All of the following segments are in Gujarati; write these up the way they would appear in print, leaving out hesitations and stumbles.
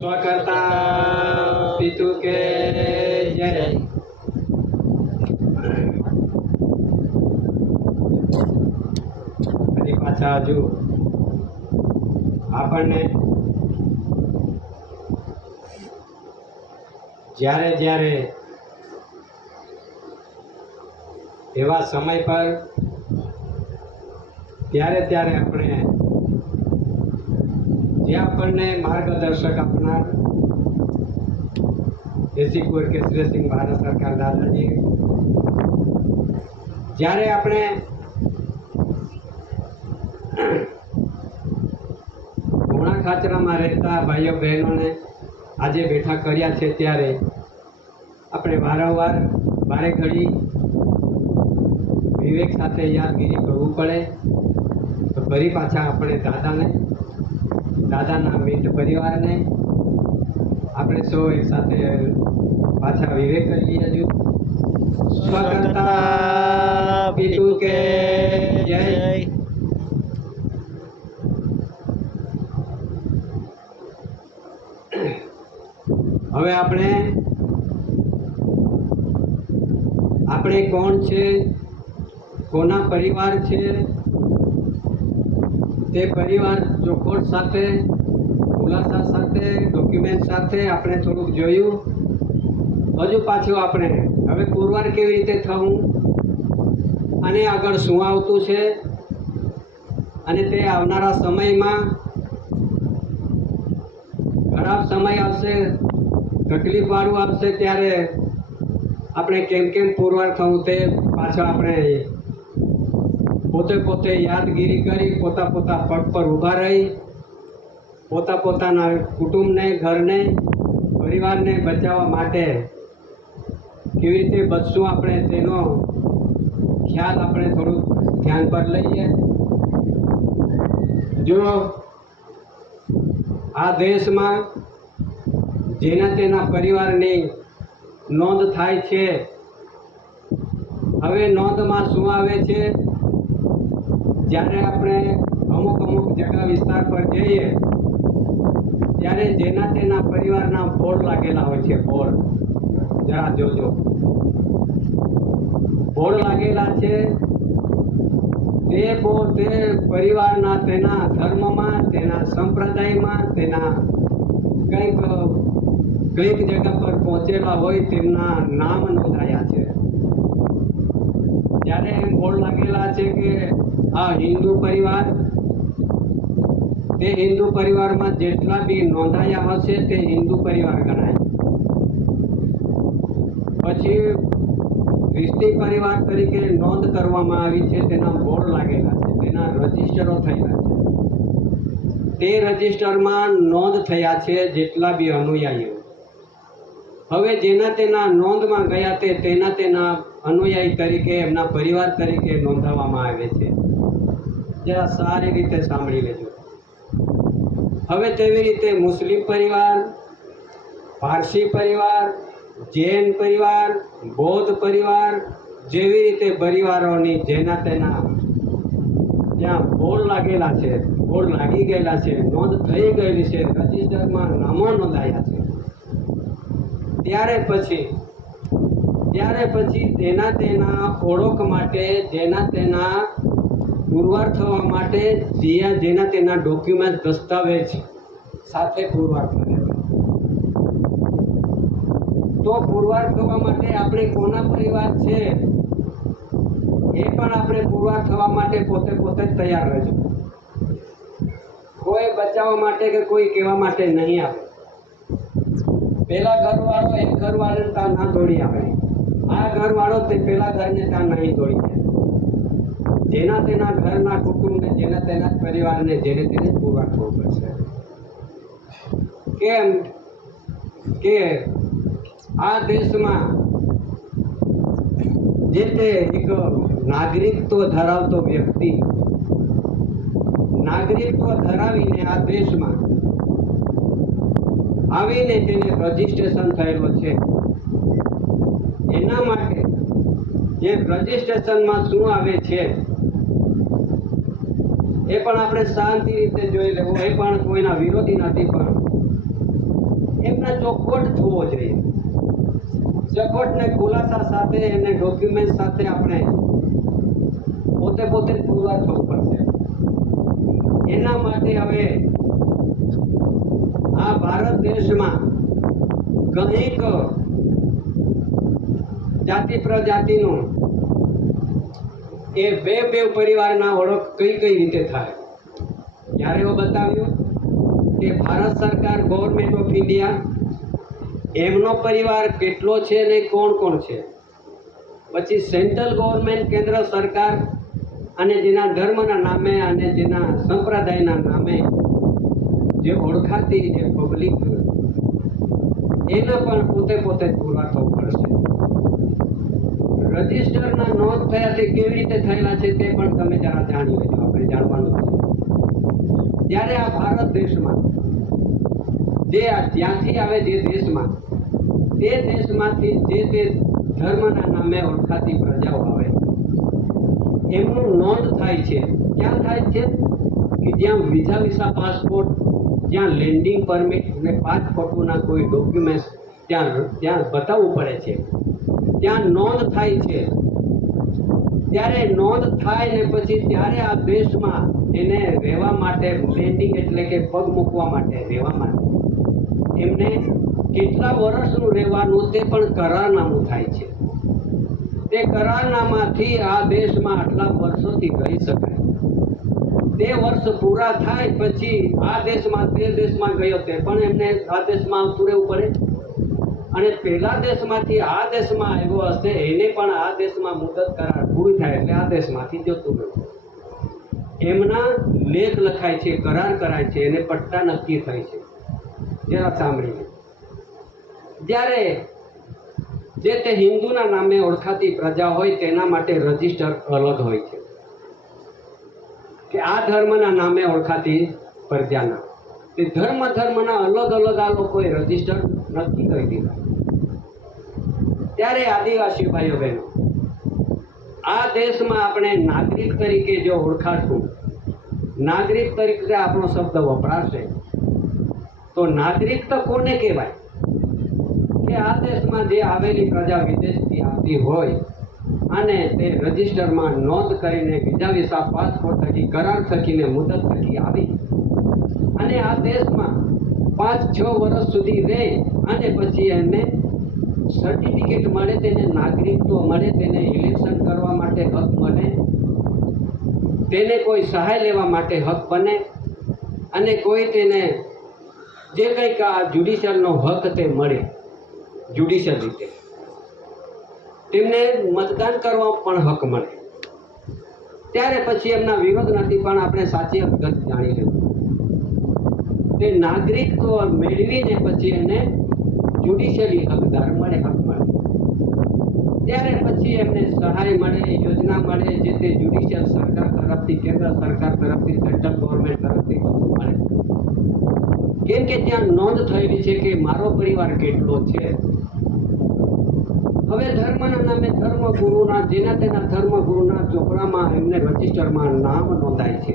સ્વકર્તા પિતુ કે જય. ફરી પાછા હજુ આપણને જ્યારે જ્યારે એવા સમય પર ત્યારે ત્યારે આપણે જે આપણને માર્ગદર્શક આપનાર એસી કુંવર કેસરીસિંહ ભારત સરકાર દાદાજી, જ્યારે આપણે ઘોણા ખાચરામાં રહેતા ભાઈઓ બહેનોને આજે બેઠા કર્યા છે, ત્યારે આપણે વારંવાર વારે ઘડી વિવેક સાથે યાદગીરી કરવું પડે. તો ફરી પાછા આપણે દાદાના મિત્ર પરિવારને આપણે સૌ એક સાથે પાછા વિવેક કરીએ. હજુ સ્વકર્તા પિતુ કે જય. હવે આપણે કોણ છે, કોના પરિવાર છે, તે પરિવાર ચોખવટ સાથે, ખુલાસા સાથે, ડોક્યુમેન્ટ સાથે આપણે થોડુંક જોયું. હજુ પાછું આપણે હવે પુરવાર કેવી રીતે થવું, અને આગળ શું આવતું છે, અને તે આવનારા સમયમાં ખરાબ સમય આવશે, તકલીફવાળું આવશે, ત્યારે આપણે કેમ પુરવાર થવું તે પાછળ આપણે પોતે યાદગીરી કરી પોતા પગ પર ઊભા રહી પોતાના કુટુંબને, ઘરને, પરિવારને બચાવવા માટે કેવી રીતે બચશું આપણે તેનો ખ્યાલ આપણે થોડુંક ધ્યાન પર લઈએ. જો આ દેશમાં જેના તેના પરિવારની નોંધ થાય છે, હવે નોંધમાં શું આવે છે, જ્યારે આપણે અમુક જગા વિસ્તાર પર જઈએ ત્યારે જેના તેના પરિવારના બોર્ડ લાગેલા હોય છે. બોર્ડ જરા જોજો, બોર્ડ લાગેલા છે. તે બોર્ડ તે પરિવારના, તેના ધર્મમાં, તેના સંપ્રદાયમાં, તેના કંઈક જગ્યા પર પહોંચેલા હોય તેમના નામ નોંધાયા છે. જ્યારે એમ બોર્ડ લાગેલા છે કે આ હિન્દુ પરિવાર, તે હિન્દુ પરિવારમાં જેટલા બી નોંધાયા હશે તે હિન્દુ પરિવાર ગણાય. પછી ખ્રિસ્તી પરિવાર તરીકે નોંધ કરવામાં આવી છે, તેના બોર્ડ લાગેલા છે, તેના રજીસ્ટરો થયેલા છે. તે રજીસ્ટરમાં નોંધ થયા છે જેટલા બી અનુયાયીઓ. હવે જેના તેના નોંધમાં ગયા તે તેના અનુયાયી તરીકે, એમના પરિવાર તરીકે નોંધાવવામાં આવે છે. જરા સારી રીતે સાંભળી લેજો. હવે તેવી રીતે મુસ્લિમ પરિવાર, પારસી પરિવાર, જૈન પરિવાર, બૌદ્ધ પરિવાર, જેવી રીતે પરિવારોની જેના તેના ત્યાં બોર્ડ લાગેલા છે, બોર્ડ લાગી ગયેલા છે, નોંધ થઈ ગયેલી છે, રજીસ્ટરમાં નામો નોંધાયા છે, ત્યારે પછી તેના ઓળખ માટે, તેના પુરવાર થવા માટે જેના તેના ડોક્યુમેન્ટ, દસ્તાવેજ સાથે પુરવાર કરે. તો પુરવાર થવા માટે આપણે કોના પરિવાર છે એ પણ આપણે પુરવાર થવા માટે પોતે જ તૈયાર રહેજો. કોઈ બચાવવા માટે કે કોઈ કહેવા માટે નહીં આવે. પેલા ઘરવાળો એક ઘરવાળાને ત્યાં ના દોડી આવે, આ ઘરવાળો તે પેલા ઘરને ત્યાં નહીં દોડી જાય. જેના તેના ઘરના કુટુંબને, જેના તેના પરિવારને જેને તેને પુરવાર થવું પડશે. કેમ કે આ દેશમાં જે તે એક નાગરિકત્વ ધરાવતો વ્યક્તિ નાગરિકત્વ ધરાવીને આ દેશમાં આવીને તેને રજીસ્ટ્રેશન થયેલો છે. એના માટે જે રજીસ્ટ્રેશનમાં શું આવે છે એ પણ આપણે શાંતિ રીતે જોઈ લેવું. એ પણ કોઈના વિરોધી નથી, પણ એમના ચોખવટ થવો જોઈએ. ચોખવટ ને ખુલાસા સાથે અને ડોક્યુમેન્ટ સાથે આપણે પોતે પૂરવાર થવું પડશે. એના માટે હવે આ ભારત દેશમાં કંઈક જાતિ પ્રજાતિનું એ બે પરિવારના ઓળખ કઈ રીતે થાય. ત્યારે એવું બતાવ્યું કે ભારત સરકાર ગવર્મેન્ટ ઓફ ઇન્ડિયા એમનો પરિવાર કેટલો છે ને કોણ છે. પછી સેન્ટ્રલ ગવર્મેન્ટ કેન્દ્ર સરકાર અને જેના ધર્મના નામે અને જેના સંપ્રદાયના નામે જે ઓળખાતી જે પબ્લિક એના પણ પોતે પૂરવાર થવું પડશે. રજિસ્ટરના નોંધ થયા તે કેવી રીતે થયેલા છે તે પણ તમે જરા જાણી લેજો. આપણે જાણવાનું છે. ત્યારે આ ભારત દેશમાં જ્યાંથી આવે જે દેશમાં તે દેશમાંથી જે તે ધર્મના નામે ઓળખાતી પ્રજાઓ આવે એમનું નોંધ થાય છે. ક્યાં થાય છે કે જ્યાં વિઝા પાસપોર્ટ, જ્યાં લેન્ડિંગ પરમિટ અને 5 ફોટોના કોઈ ડોક્યુમેન્ટ ત્યાં બતાવવું પડે છે, ત્યાં નોંધ થાય છે. ત્યારે નોંધ થાય ને પછી ત્યારે આ દેશમાં એને રહેવા માટે લેન્ડિંગ એટલે કે પગ મૂકવા માટે રહેવા માટે એમને કેટલા વર્ષનું રહેવાનું તે પણ કરારનામું થાય છે. તે કરારનામાથી આ દેશમાં આટલા વર્ષોથી રહી શકાય. તે વર્ષ પૂરા થાય પછી આ દેશમાં તે દેશમાં ગયો તે પણ એમને આ દેશમાં આવતું રહેવું પડે. અને પહેલા દેશમાંથી આ દેશમાં આવ્યો હશે એને પણ આ દેશમાં મુદત કરાર પૂરી થાય એટલે આ દેશમાંથી જતું રહેવું. એમના લેખ લખાય છે, કરાર કરાય છે, એને પટ્ટા નક્કી થાય છે. જરા સાંભળીએ. જ્યારે જે તે હિન્દુના નામે ઓળખાતી પ્રજા હોય તેના માટે રજિસ્ટર અલગ હોય છે કે આ ધર્મના નામે ઓળખાતી પ્રજાના તે ધર્મના અલગ આ લોકોએ રજિસ્ટર નક્કી કરી દીધા. ત્યારે આદિવાસી ભાઈઓ બહેનો આ દેશમાં આપણે નાગરિક તરીકે જો ઓળખાશું, નાગરિક તરીકે આપણો શબ્દ વપરાશે તો નાગરિક તો કોને કહેવાય કે આ દેશમાં જે આવેલી પ્રજા વિદેશથી આવતી હોય અને તે રજિસ્ટરમાં નોંધ કરીને વિઝા પાસપોર્ટ થકી કરાર થકીને મુદત થકી આવી અને આ દેશમાં 5-6 વર્ષ સુધી રહે અને પછી એને સર્ટિફિકેટ મળે, તેને નાગરિકત્વ મળે, તેને ઇલેક્શન કરવા માટે હક મળે, તેને કોઈ સહાય લેવા માટે હક બને અને કોઈ તેને જે કંઈક આ જ્યુડિશિયલનો હક તે મળે, જ્યુડિશિયલ રીતે તેમને મતદાન કરવા પણ હક મળે. ત્યારે પછી એમના વિરોધ નથી પણ આપણે સાચી હકીકત જાણી લેવું. તે નાગરિકત્વ મેળવીને પછી એને જ્યુડિશિયલી હકદાર મળે, હક મળે. ત્યારે પછી એમને સહાય મળે, યોજના મળે, જે તે જ્યુડિશિયલ સરકાર તરફથી, કેન્દ્ર સરકાર તરફથી, સેન્ટ્રલ ગવર્મેન્ટ તરફથી બધું મળે. કેમ કે ત્યાં નોંધ થયેલી છે કે મારો પરિવાર કેટલો છે. હવે ધર્મના નામે ધર્મગુરુના જેના તેના ધર્મગુરુના ચોપડામાં એમને રજિસ્ટરમાં નામ નોંધાય છે.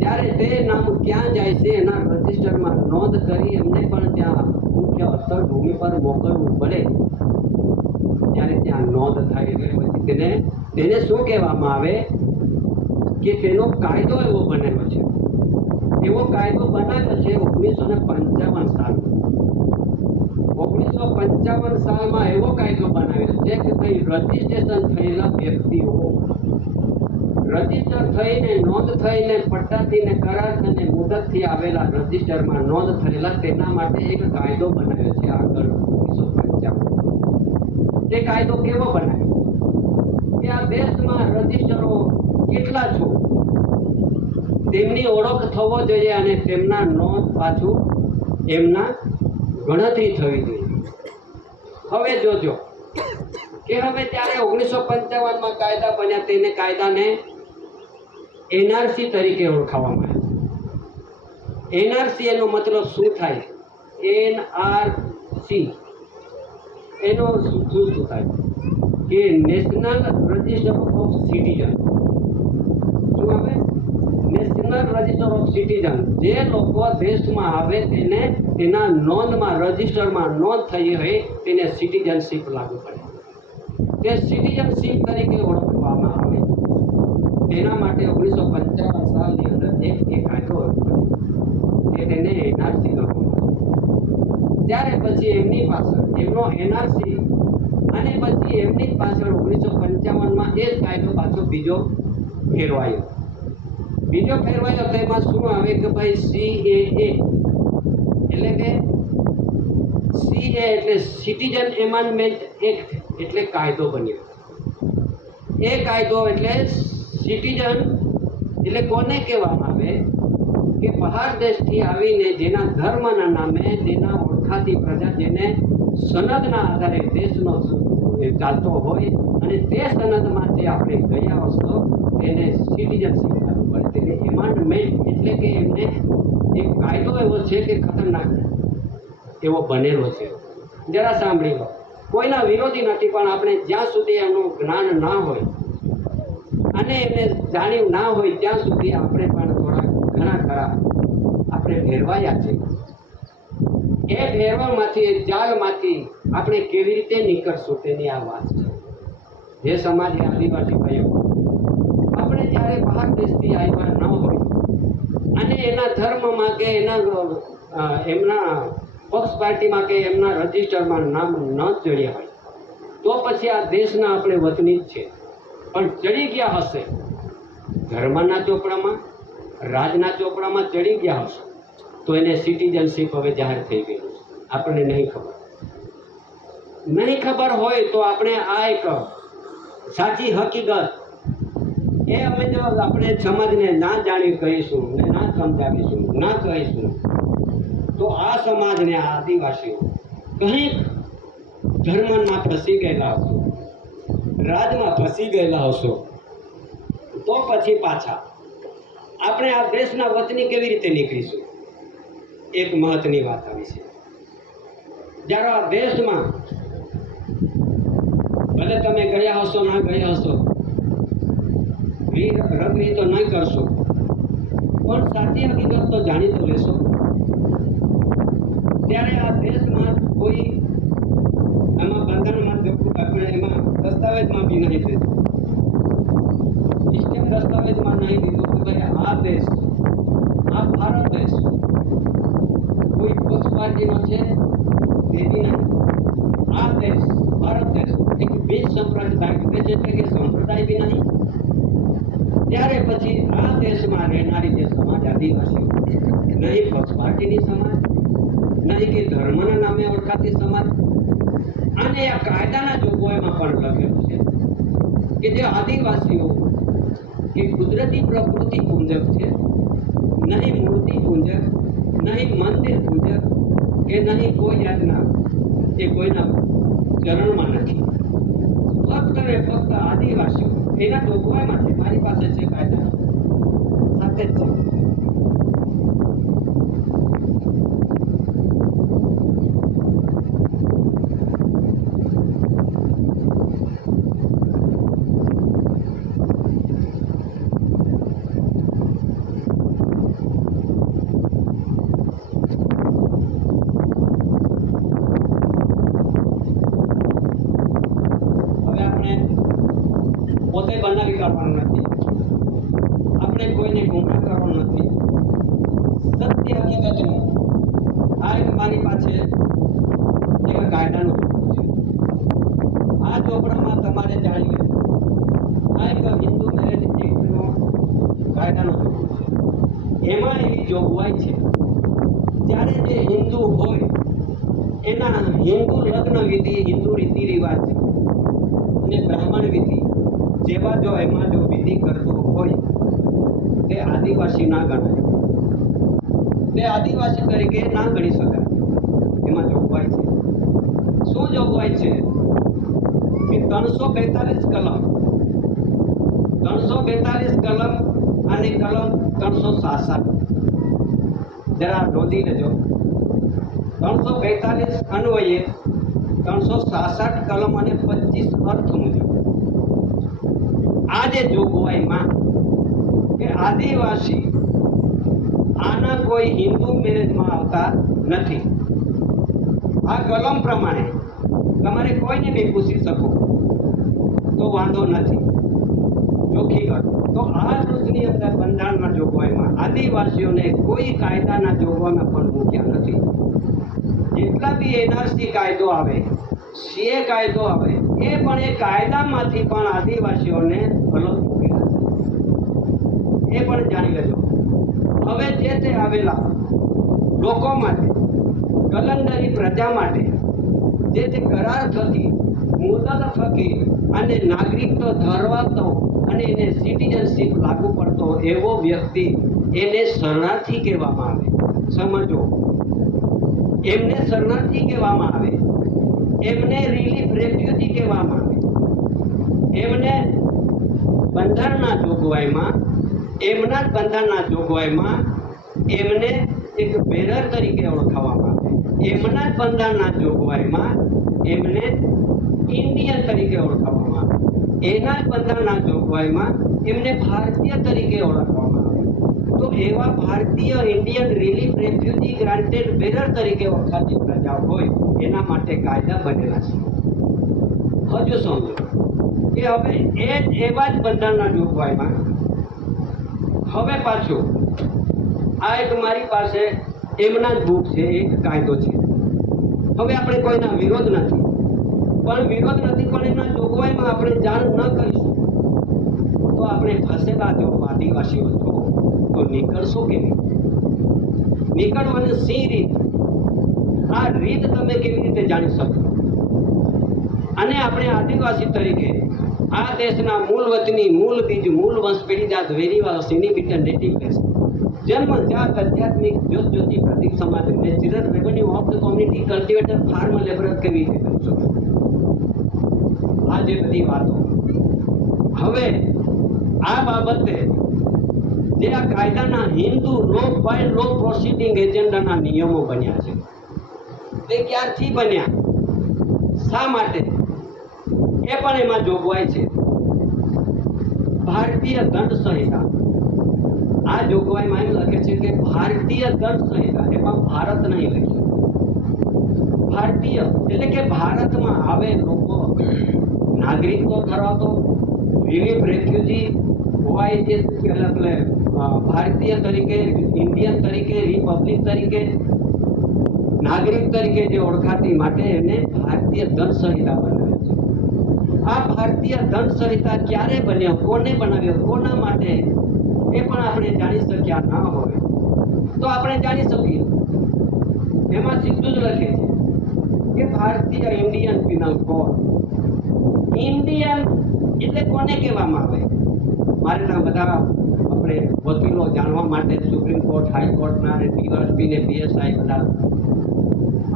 ત્યારે તે નામ ક્યાં જાય છે એના રજિસ્ટરમાં નોંધ કરી એમને પણ ત્યાં મુખ્ય અસર ભૂમિ પર મોકલવું પડે. ત્યારે ત્યાં નોંધ થાય એટલે પછી તેને શું કહેવામાં આવે કે તેનો કાયદો એવો બનેલો છે. એવો કાયદો બનાવ્યો છે 1955 સાલમાં. 1955 સાલમાં એવો કાયદો બનાવ્યો છે કે ભાઈ રજીસ્ટ્રેશન થયેલા વ્યક્તિઓ રજીસ્ટર થઈને નોંધ થઈને પટ્ટાથી ને કરાર થઈને મુદતથી આવેલા રજીસ્ટરમાં નોંધ થયેલા તેના માટે એક કાયદો બનાવ્યો છે આગળ 1955. તે કાયદો કેવો બનાવ્યો કે આ દેશમાં રજીસ્ટરો કેટલા છો તેમની ઓળખ થવો જોઈએ અને તેમના નોંધ પાછું એમના ગણતરી થવી જોઈએ. હવે જોજો કે હવે ત્યારે 1955માં કાયદા બન્યા, તેને કાયદાને એનઆરસી તરીકે ઓળખાવવામાં આવે. એનઆરસી એનો મતલબ શું થાય? એનઆરસી એનો શું થાય કે નેશનલ રજિસ્ટર ઓફ સિટીઝન. શું આવે? નેશનલ રજિસ્ટર ઓફ સિટીઝન, જે લોકો દેશમાં આવે તેને તેના નોંધમાં રજિસ્ટરમાં નોંધ થઈ હોય તેને સિટીઝનશીપ લાગુ પડે. તે સિટીઝનશીપ તરીકે ઓળખવામાં આવે. તેના માટે 1955 સાલની અંદર એક કાયદો કે તેને એનઆરસી કરવામાં આવે. ત્યારે પછી એમની પાછળ એમનો એનઆરસી અને પછી એમની પાછળ 1955માં એ જ કાયદો પાછો બીજો ફેરવાયો. તેમાં શું આવે કે ભાઈ CAA એટલે કે CA એટલે સિટીઝન એમેન્ડમેન્ટ એક્ટ એટલે કાયદો બન્યો. એ કાયદો એટલે સિટીઝન એટલે કોને કહેવામાં આવે કે બહાર દેશથી આવીને જેના ધર્મના નામે જેના ઓળખાતી પ્રજા જેને સનદના આધારે દેશનો ચાલતો હોય અને તે સનદમાં જે આપણે ગયા હશો તેને સિટીઝનશીપ લાગુ પડે. તેને એમેન્ડમેન્ટ એટલે કે એમને એક કાયદો એવો છે કે ખતરનાક એવો બનેલો છે. જરા સાંભળી લો. કોઈના વિરોધી નથી, પણ આપણે જ્યાં સુધી એમનું જ્ઞાન ના હોય અને એમને જાણ્યું ના હોય ત્યાં સુધી આપણે પણ થોડા ઘણા ખરા આપણે ફેરવાયા છે. એ ફેરવામાંથી એ જાળમાંથી આપણે કેવી રીતે નીકળશું તેની આ વાત છે. જે સમાજ આદિવાસી ભાઈઓ આપણે જ્યારે બહાર દેશથી આવ્યા ન હોય અને એના ધર્મમાં કે એમના પક્ષ પાર્ટીમાં કે એમના રજિસ્ટરમાં નામ ન ચડ્યા હોય તો પછી આ દેશના આપણે વતની જ છે. પણ ચડી ગયા હશે ધર્મના ચોપડામાં, રાજના ચોપડામાં ચડી ગયા હશે તો એને સિટીઝનશીપ હવે જાહેર થઈ ગયું છે. આપણને નહીં ખબર હોય તો આપણે આ એક સાચી હકીકત એ અમે જો આપણે સમાજને ના જાણી કહીશું ને ના સમજાવીશું ના કહીશું તો આ સમાજને આદિવાસીઓ કંઈક ધર્મમાં ફસી ગયેલા હશો, રાજમાં ફસી ગયેલા હશો તો પછી પાછા આપણે આ દેશના વતની કેવી રીતે નીકળીશું? એક મહત્વની વાત આવી છે. જ્યારે આ દેશમાં ભલે તમે ગયા હશો ના ગયા હશો, રગની તો નહીં કરશો, પણ સાચી હકીકત તો જાણી તો લેશો. ત્યારે આ દેશમાં કોઈ એમાં બંધારણમાં આપણે એમાં દસ્તાવેજમાં બી નહીં દીધું, સ્ટેટ દસ્તાવેજમાં નહીં દીધું કે ભાઈ આ દેશ, આ ભારત દેશ કોઈ પક્ષ પાર્ટીનો છે તેથી નહીં. આ દેશ ભારત દેશ એક બીજ સંપ્રદાય દેશ એટલે કે સંપ્રદાય બી નહીં. ત્યારે પછી આ દેશમાં રહેનારી જે સમાજ આદિવાસી નહીં પક્ષ પાર્ટીની સમાજ નહીં કે ધર્મના નામે ઓળખાતી સમાજ અને આ કાયદાના જોગવાઈમાં પણ લખેલું છે કે જે આદિવાસીઓ કે કુદરતી પ્રકૃતિ પૂજક છે, નહીં મૂર્તિ પૂજક, નહીં મંદિર પૂજક કે નહીં કોઈ યાદના એ કોઈના ચરણમાં નથી. ફક્ત ને ફક્ત આદિવાસીઓ એના જોગવાઈમાં છે. મારી પાસે છે કાયદા સાથે જ છે. પોતે બનાવી કાઢવાનું નથી, આપણે કોઈને ગુમરાહ કરવાનું નથી. સત્ય હકીકતનું આ એક મારી પાસે એક કાયદાનું ચોપડું છે. આ ચોપડામાં તમારે જાણી લેવું આ એક હિન્દુ મેરેજ એક્ટનો કાયદાનો ચોપડું છે. એમાં એવી જોગવાઈ છે જ્યારે જે હિન્દુ હોય એના હિન્દુ લગ્ન વિધિ, હિન્દુ રીતિ રિવાજ અને બ્રાહ્મણ વિધિ જેવા જો એમાં જો વિધિ કરતો હોય તે આદિવાસી ના ગણાય, તે આદિવાસી તરીકે ના ગણી શકાય. એમાં જોગવાઈ છે. શું જોગવાઈ છે કે 342 કલમ 342 કલમ અને કલમ 367 જરા નોંધી લેજો. 342 અન્વયે 367 કલમ અને 25 અર્થ મુજબ આ જે જોગવાઈમાં કે આદિવાસી આના કોઈ હિન્દુ મેરેજમાં આવતા નથી. આ કલમ પ્રમાણે તમારે કોઈને બી પૂછી શકો તો વાંધો નથી, ચોખ્ખી વાત. તો આ રૂલ્સની અંદર બંધારણના જોગવાઈમાં આદિવાસીઓને કોઈ કાયદાના જોગવાઈમાં પણ મૂક્યા નથી. જેટલા બી એનઆરસી કાયદો આવે, સીએ કાયદો આવે, એ પણ એ કાયદામાંથી પણ આદિવાસીઓને અલગ મૂકેલા છે. એ પણ જાણી લેજો. હવે જે તે આવેલા લોકો માટે, કલંદરી પ્રજા માટે જે તે કરાર થકી, મુદત થકી અને નાગરિકત્વ ધરાવતો અને એને સિટીઝનશીપ લાગુ પડતો એવો વ્યક્તિ, એને શરણાર્થી કહેવામાં આવે. સમજો, એમને શરણાર્થી કહેવામાં આવે, એમને રિલીફ રેફ્યુજી કહેવામાં આવે. એમને બંધારણના જોગવાઈમાં, એમના જ બંધારણના જોગવાઈમાં એમને એક બેરર તરીકે ઓળખાવવામાં આવે. એમના જ બંધારણના જોગવાઈમાં એમને ઇન્ડિયન તરીકે ઓળખાવવામાં આવે. એના જ બંધારણના જોગવાઈમાં એમને ભારતીય તરીકે ઓળખવામાં આવે. તો એવા ભારતીય, Indian, relief refugee, granted bearer તરીકે ઓળખાતી પ્રજા હોય એના માટે કાયદા બનેલા છે. હજુ સમજો કે હવે એવા જ બંધારણના જોગવાઈમાં હવે પાછું આ એક મારી પાસે એમના જ બુક છે, એક કાયદો છે. હવે આપણે કોઈના વિરોધ નથી, પણ એમના જોગવાઈમાં આપણે જાણ ન કરીશું તો આપણે ફસેલા જો આદિવાસીઓ છો તો નીકળશો કેવી રીતે? નીકળવાની સી રીત? આ રીત તમે કેવી રીતે જાણી શકો? અને આપણે આદિવાસી તરીકે આ દેશના મૂળ વતની, મૂળ બીજ, મૂળ વંશ, પેઢી જાત, વેરીવાળો, સીની બીટન, નેટિવ પ્લેસ, જન્મ જાત, આધ્યાત્મિક, જ્યોત જ્યોતિ, પ્રતિક, સમાજ, natural revenue of the community, cultivator, farmer, labourer કેવી રીતે કરી શકો? આ જે બધી વાતો. હવે આ બાબતે જે આ કાયદાના હિન્દુ લો બાય લો પ્રોસિડિંગ એજન્ડાના નિયમો બન્યા છે, તે ક્યારથી બન્યા, શા માટે, એ પણ એમાં જોગવાઈ છે. ભારતીય દંડ સંહિતા, આ જોગવાઈમાં એમ લખે છે કે ભારતીય દંડ સંહિતા, એમાં ભારત નહીં લખ્યું. ભારતીય એટલે કે ભારતમાં આવે લોકો, નાગરિકત્વ ધરાવતો, રિલીફ રેફ્યુજી હોય, જે ભારતીય તરીકે, ઇન્ડિયન તરીકે, રિપબ્લિક તરીકે, નાગરિક તરીકે જે ઓળખાતી માટે એને ભારતીય દંડ સંહિતા બનાવે છે. આ ભારતીય દંડ સંહિતા ક્યારે બન્યો, કોને બનાવ્યો, કોના માટે, એ પણ આપણે જાણી શક્યા ના હોય તો આપણે જાણી શકીએ. એમાં સીધું જ લખે છે કે ભારતીય ઇન્ડિયન પિનલ કોડ. ઇન્ડિયન એટલે કોને કહેવામાં આવે? મારે ના બધા આપણે વકીલો જાણવા માટે સુપ્રીમ કોર્ટ, હાઈકોર્ટના અને ડીવાયએસપી ને પીએસઆઈ બધા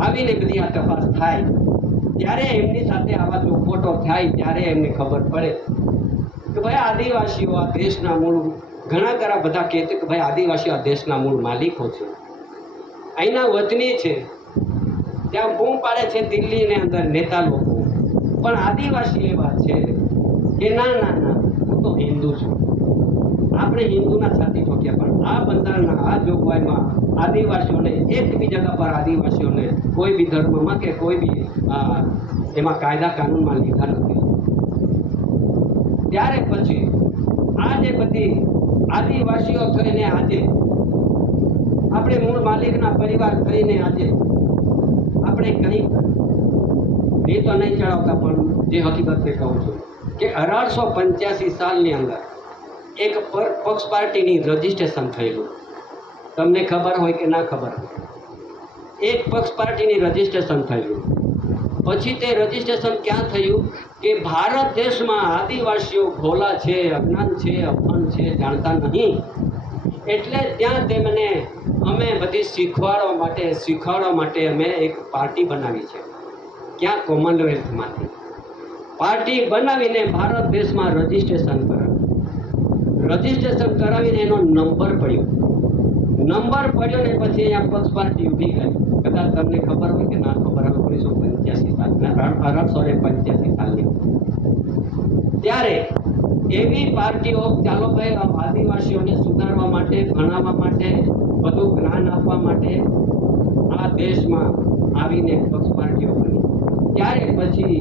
આવીને બધી આ તપાસ થાય ત્યારે એમની સાથે આવા ચોખવટો થાય ત્યારે એમને ખબર પડે કે ભાઈ આદિવાસીઓ આ દેશના મૂળ, ઘણા ખરા બધા કહેते કે ભાઈ આદિવાસીઓ આ દેશના મૂળ માલિકો છે, અહીંના વતની છે. ત્યાં બૂમ પાડે છે દિલ્હીની અંદર નેતા લોકો, પણ આદિવાસી એવા છે કે ના ના ના, હું તો હિન્દુ છું. આપણે હિન્દુના છાતી ઠોક્યા, પણ આ બંધારણના આ જોગવાઈમાં આદિવાસીઓને એક બી જગા પર આદિવાસીઓને કોઈ બી ધર્મમાં કે કોઈ બી એમાં કાયદા કાનૂનમાં લીધા નથી. ત્યારે પછી આ જે બધી આદિવાસીઓ થઈને આજે આપણે મૂળ માલિકના પરિવાર થઈને આજે આપણે કંઈક એ તો નહીં ચડાવતા, પણ જે હકીકતે કહું છું કે 1885 સાલની અંદર એક પક્ષ પાર્ટીની રજીસ્ટ્રેશન થયેલું. તમને ખબર હોય કે ના ખબર હોય, એક પક્ષ પાર્ટીની રજીસ્ટ્રેશન થયેલું. પછી તે રજીસ્ટ્રેશન ક્યાં થયું કે ભારત દેશમાં આદિવાસીઓ ભોલા છે, અજ્ઞાન છે, અપન છે, જાણતા નહીં, એટલે ત્યાં તેમને અમે બધી શીખવાડવા માટે અમે એક પાર્ટી બનાવી છે. ક્યાં? કોમનવેલ્થમાંથી પાર્ટી બનાવીને ભારત દેશમાં રજીસ્ટ્રેશન કરાવીને એનો નંબર પડ્યો ને પછી અહીંયા પક્ષ પાર્ટી ઊભી કરી. કદાચ તમને ખબર હોય કે ના ખબર હોય, 1885 સાલની ત્યારે એવી પાર્ટીઓ, ચાલો ભાઈ આદિવાસીઓને સુધારવા માટે, ભણાવવા માટે, બધું જ્ઞાન આપવા માટે આ દેશમાં આવીને પક્ષ પાર્ટીઓ બની. ત્યારે પછી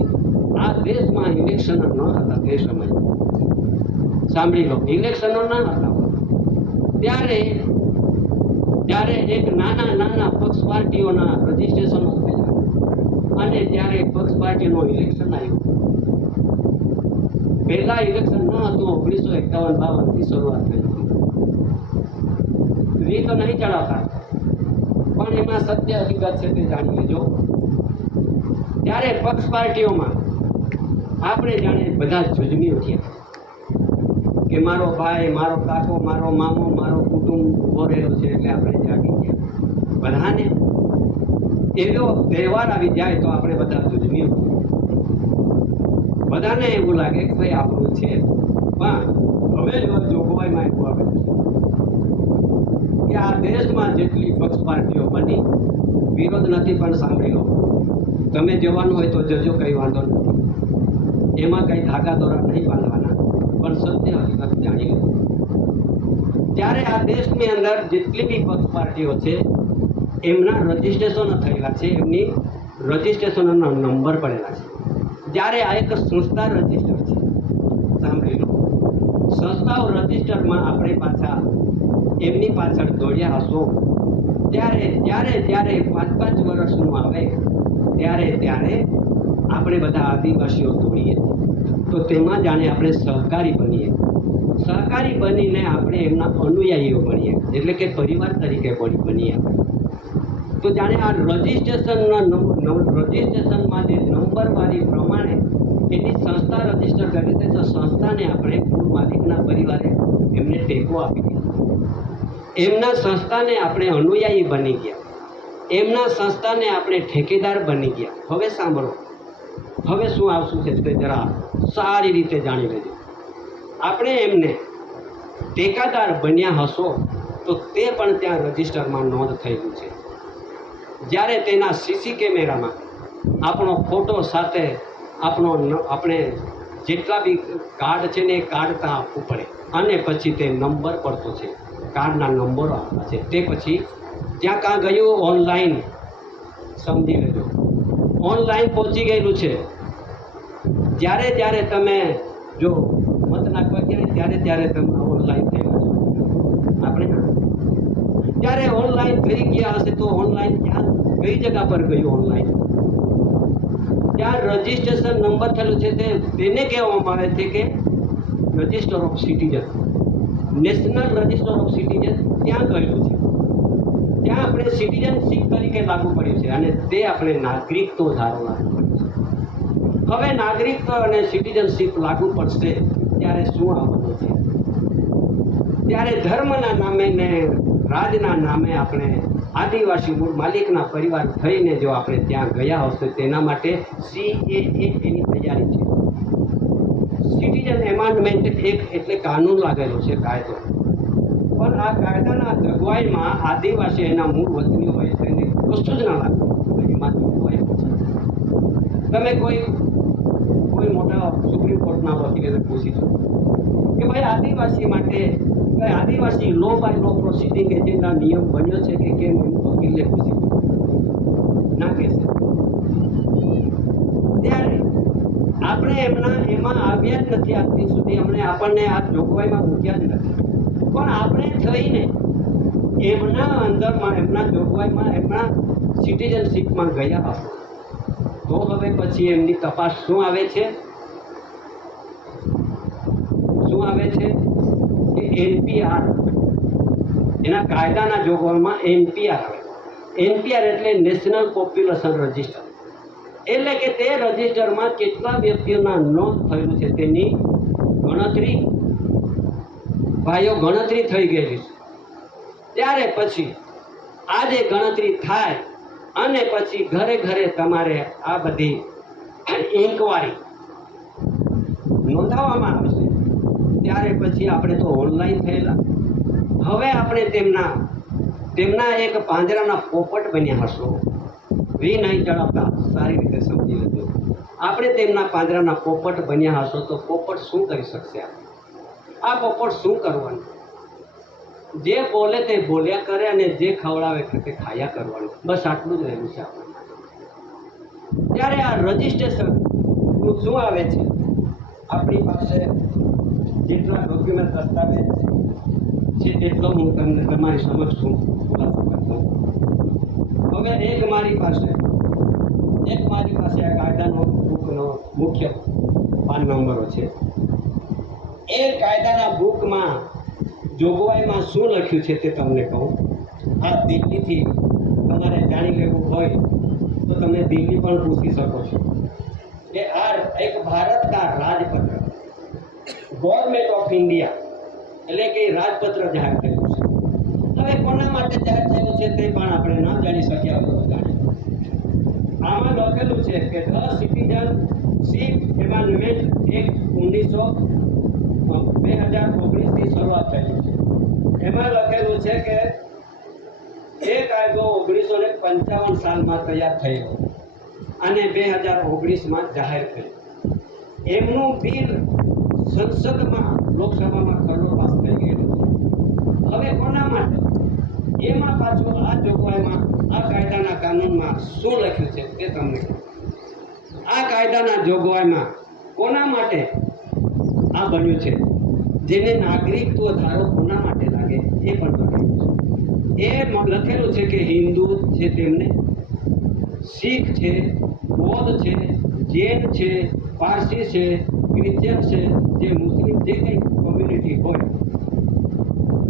આ દેશમાં ઇલેક્શનો ન હતા તે સમયે, સાંભળી લો, ઇલેક્શનો ન હતા. ત્યારે એક નાના પક્ષ પાર્ટીઓના રજીસ્ટ્રેશનો થયા અને ત્યારે પક્ષ પાર્ટીનું ઇલેક્શન આવ્યું. પહેલા ઇલેક્શન ન હતું, 1951-52 થી શરૂઆત થઈ હતી. રીત નહીં ચડાવતા, પણ એમાં સત્ય હકીકત છે તે જાણી લેજો. ત્યારે પક્ષ પાર્ટીઓમાં આપણે જાણે બધા ઝૂઝમી ઉઠ્યા કે મારો ભાઈ, મારો કાકો, મારો મામો, મારો કુટુંબ ઉભો રહેલો છે એટલે આપણે જાગી ગયા. બધાને એવો તહેવાર આવી જાય તો આપણે બધા ઝૂઝમી ઉઠીએ. બધાને એવું લાગે કે ભાઈ આપણું છે, પણ હવે જોગવાઈમાં એવું આવે કે આ દેશમાં જેટલી પક્ષ પાર્ટીઓ બની, વિરોધ નથી પણ સાંભળી લો, તમે જવાનું હોય તો જજો, કંઈ વાંધો નથી, એમાં કંઈ ધાગા દોરા નહીં બાંધવાના, પણ સત્ય હકીકત જાણી લો. ત્યારે આ દેશની અંદર જેટલી બી પક્ષ પાર્ટીઓ છે એમના રજીસ્ટ્રેશનો થયેલા છે, એમની રજીસ્ટ્રેશનના નંબર પડેલા છે. જ્યારે આ એક સંસ્થા રજીસ્ટર છે, સાંભળી લો, સંસ્થાઓ રજીસ્ટરમાં આપણે પાછા એમની પાછળ દોડ્યા હશો. ત્યારે 5-5 વર્ષનું આવે ત્યારે આપણે બધા આદિવાસીઓ દોડીએ, તો તેમાં જાણે આપણે સહકારી બનીએ. સહકારી બનીને આપણે એમના અનુયાયીઓ બનીએ, એટલે કે પરિવાર તરીકે બનીએ. તો જાણે આ રજીસ્ટ્રેશનમાં જે નંબરવાળી પ્રમાણે એની સંસ્થા રજીસ્ટર કરી છે, તો સંસ્થાને આપણે મૂળ માલિકના પરિવારે એમને ટેકો આપી દીધો. એમના સંસ્થાને આપણે અનુયાયી બની ગયા, એમના સંસ્થાને આપણે ઠેકેદાર બની ગયા. હવે સાંભળો, હવે શું આવશું છે તે જરા સારી રીતે જાણી લેજો. આપણે એમને ટેકાદાર બન્યા હશો તો તે પણ ત્યાં રજીસ્ટરમાં નોંધ થયેલું છે. જ્યારે તેના સીસી કેમેરામાં આપણો ફોટો સાથે આપણે જેટલા બી કાર્ડ છે ને એ કાર્ડ ત્યાં આપવું પડે, અને પછી તે નંબર પડતો છે, કાર્ડના નંબરો આપવા છે. તે પછી ત્યાં કાં ગયું ઓનલાઈન, સમજી લેજો, ઓનલાઈન પહોંચી ગયેલું છે. જ્યારે તમે જો મત નાખવા ગયા ત્યારે તમે ઓનલાઈન થયેલા છો. આપણે જ્યારે ઓનલાઈન થઈ ગયા હશે તો ઓનલાઈન ક્યાં, કઈ જગ્યા પર ગયું ઓનલાઈન? ત્યાં રજીસ્ટ્રેશન નંબર થયેલું છે, તેને કહેવામાં આવે છે કે register of citizen, national register of citizen ત્યાં ગયેલું છે. ત્યાં આપણે સિટીઝનશીપ તરીકે લાગુ પડ્યું છે, અને તે આપણે નાગરિકત્વ ધારો લાગુ પડ્યું છે. હવે નાગરિકત્વ અને સિટીઝનશીપ લાગુ પડશે ત્યારે શું આવવાનું છે? ત્યારે ધર્મના નામે ને રાજના નામે આપણે આદિવાસી મૂળ માલિકના પરિવાર થઈને જો આપણે ત્યાં ગયા હશે, તેના માટે CAA એની તૈયારી છે. સિટીઝન એમેન્ડમેન્ટ એક્ટ એટલે કાનૂન લાગેલો છે, કાયદો. પણ આ કાયદાના જોગવાઈમાં આદિવાસી એના મૂળ વતની હોય તેને કશું જ ના લાગે. એમાં જોગવાઈ છે. તમે કોઈ મોટા સુપ્રીમ કોર્ટના વકીલને પૂછી શકો કે ભાઈ આદિવાસી માટે આદિવાસી લો બાય લો પ્રોસિડિંગ એજન્ટના નિયમ બન્યો છે કે કેમ, વકીલને પૂછી ના કહેશે. ત્યારે આપણે એમાં આવ્યા જ નથી આજ સુધી, આપણને આ જોગવાઈમાં મૂક્યા જ નથી. પણ આપણે થઈને એમના અંદરમાં, એમના જોગવાઈમાં, એમના સિટીઝનશીપમાં ગયા હશે તો હવે પછી એમની તપાસ શું આવે છે? કે NPR, એના કાયદાના જોગવાઈમાં NPR આવે. NPR એટલે નેશનલ પોપ્યુલેશન રજિસ્ટર, એટલે કે તે રજિસ્ટરમાં કેટલા વ્યક્તિઓના નોંધ થયેલું છે તેની ગણતરી થઈ ગયેલી છે. ત્યારે પછી આ જે ગણતરી થાય અને પછી ઘરે ઘરે તમારે આ બધી ઇન્કવાયરી નોંધાવવામાં આવશે. ત્યારે પછી આપણે તો ઓનલાઈન થયેલા, હવે આપણે તેમના એક પાંજરાના પોપટ બન્યા હશો. વી નહીં ચડાવતા, સારી રીતે સમજી લેજો. આપણે તેમના પાંજરાના પોપટ બન્યા હશો તો પોપટ શું કરી શકશે? આ પોપટ શું કરવાનું? જે બોલે તે બોલ્યા કરે અને જે ખવડાવે તે ખાયા કરવાનું. બસ આટલું જ રહેલું છે આપણે. ત્યારે આ રજિસ્ટ્રેશન શું આવે છે? આપણી પાસે જેટલા ડોક્યુમેન્ટ દસ્તાવેજ છે તેટલો હું તમને તમારી સમક્ષ હું ખુલાસો કરતો. હવે એક મારી પાસે આ કાયદાનો બુકનો મુખ્ય પાન નંબરો છે. એ કાયદાના બુકમાં જોગવાઈમાં શું લખ્યું છે તે તમને કહું. આ દિલ્હીથી તમારે જાણી લેવું હોય તો તમે દિલ્હી પણ પૂછી શકો છો કે આ એક ભારત કા રાજપત્ર, ગવર્મેન્ટ ઓફ ઇન્ડિયા, એટલે કે રાજપત્ર જાહેર થયું છે. હવે કોના માટે જાહેર થયું છે તે પણ આપણે ન જાણી શક્યા હોય તો જાણીએ. આમાં લખેલું છે કે ધ સિટીઝનશીપ એમેન્ડમેન્ટ એક્ટ 2019 થી શરૂઆત થયેલી છે. એમાં લખેલું છે કે એ કાયદો 1955 સાલમાં તૈયાર થયો અને 2019માં જાહેર થયો. એમનું બિલ સંસદમાં, લોકસભામાં ખરડો પાસ થઈ ગયેલો છે. હવે કોના માટે? એમાં પાછું આ જોગવાઈમાં, આ કાયદાના કાનૂનમાં શું લખ્યું છે તે તમને કહું. આ કાયદાના જોગવાઈમાં કોના માટે આ બન્યું છે? જેને નાગરિકત્વ ધારો કોના માટે લાગે એ પણ લખેલું છે. એ લખેલું છે કે હિન્દુ છે તેમને, શીખ છે, બૌદ્ધ છે, જૈન છે, પારસી છે, ક્રિશ્ચિયન છે, જે મુસ્લિમ, જે કંઈ કોમ્યુનિટી હોય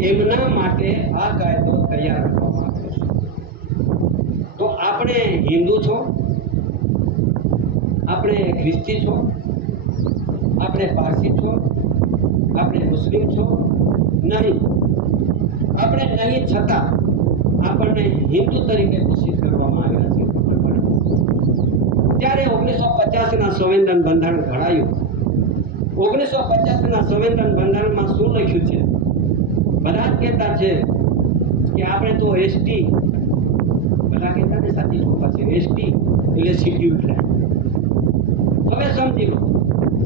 એમના માટે આ કાયદો તૈયાર કરવામાં આવ્યો છે. તો આપણે હિન્દુ છો, આપણે ખ્રિસ્તી છો, આપણે પારસી છો, આપણે મુસ્લિમ છો? નહીં. આપણે નહીં છતાં આપણને હિન્દુ તરીકે ઘોષિત કરવામાં આવ્યા છે. ત્યારે 1950ના સંવિધાન બંધારણ ઘડાયું. 1950ના સંવિધાન બંધારણમાં શું લખ્યું છે? બધા જ કહેતા છે કે આપણે તો એસટી, બધા કહેતા ને સાચી ચોખા છે, એસટી એટલે શિડ્યુલ ટ્રાઇબ. હવે સમજી લો,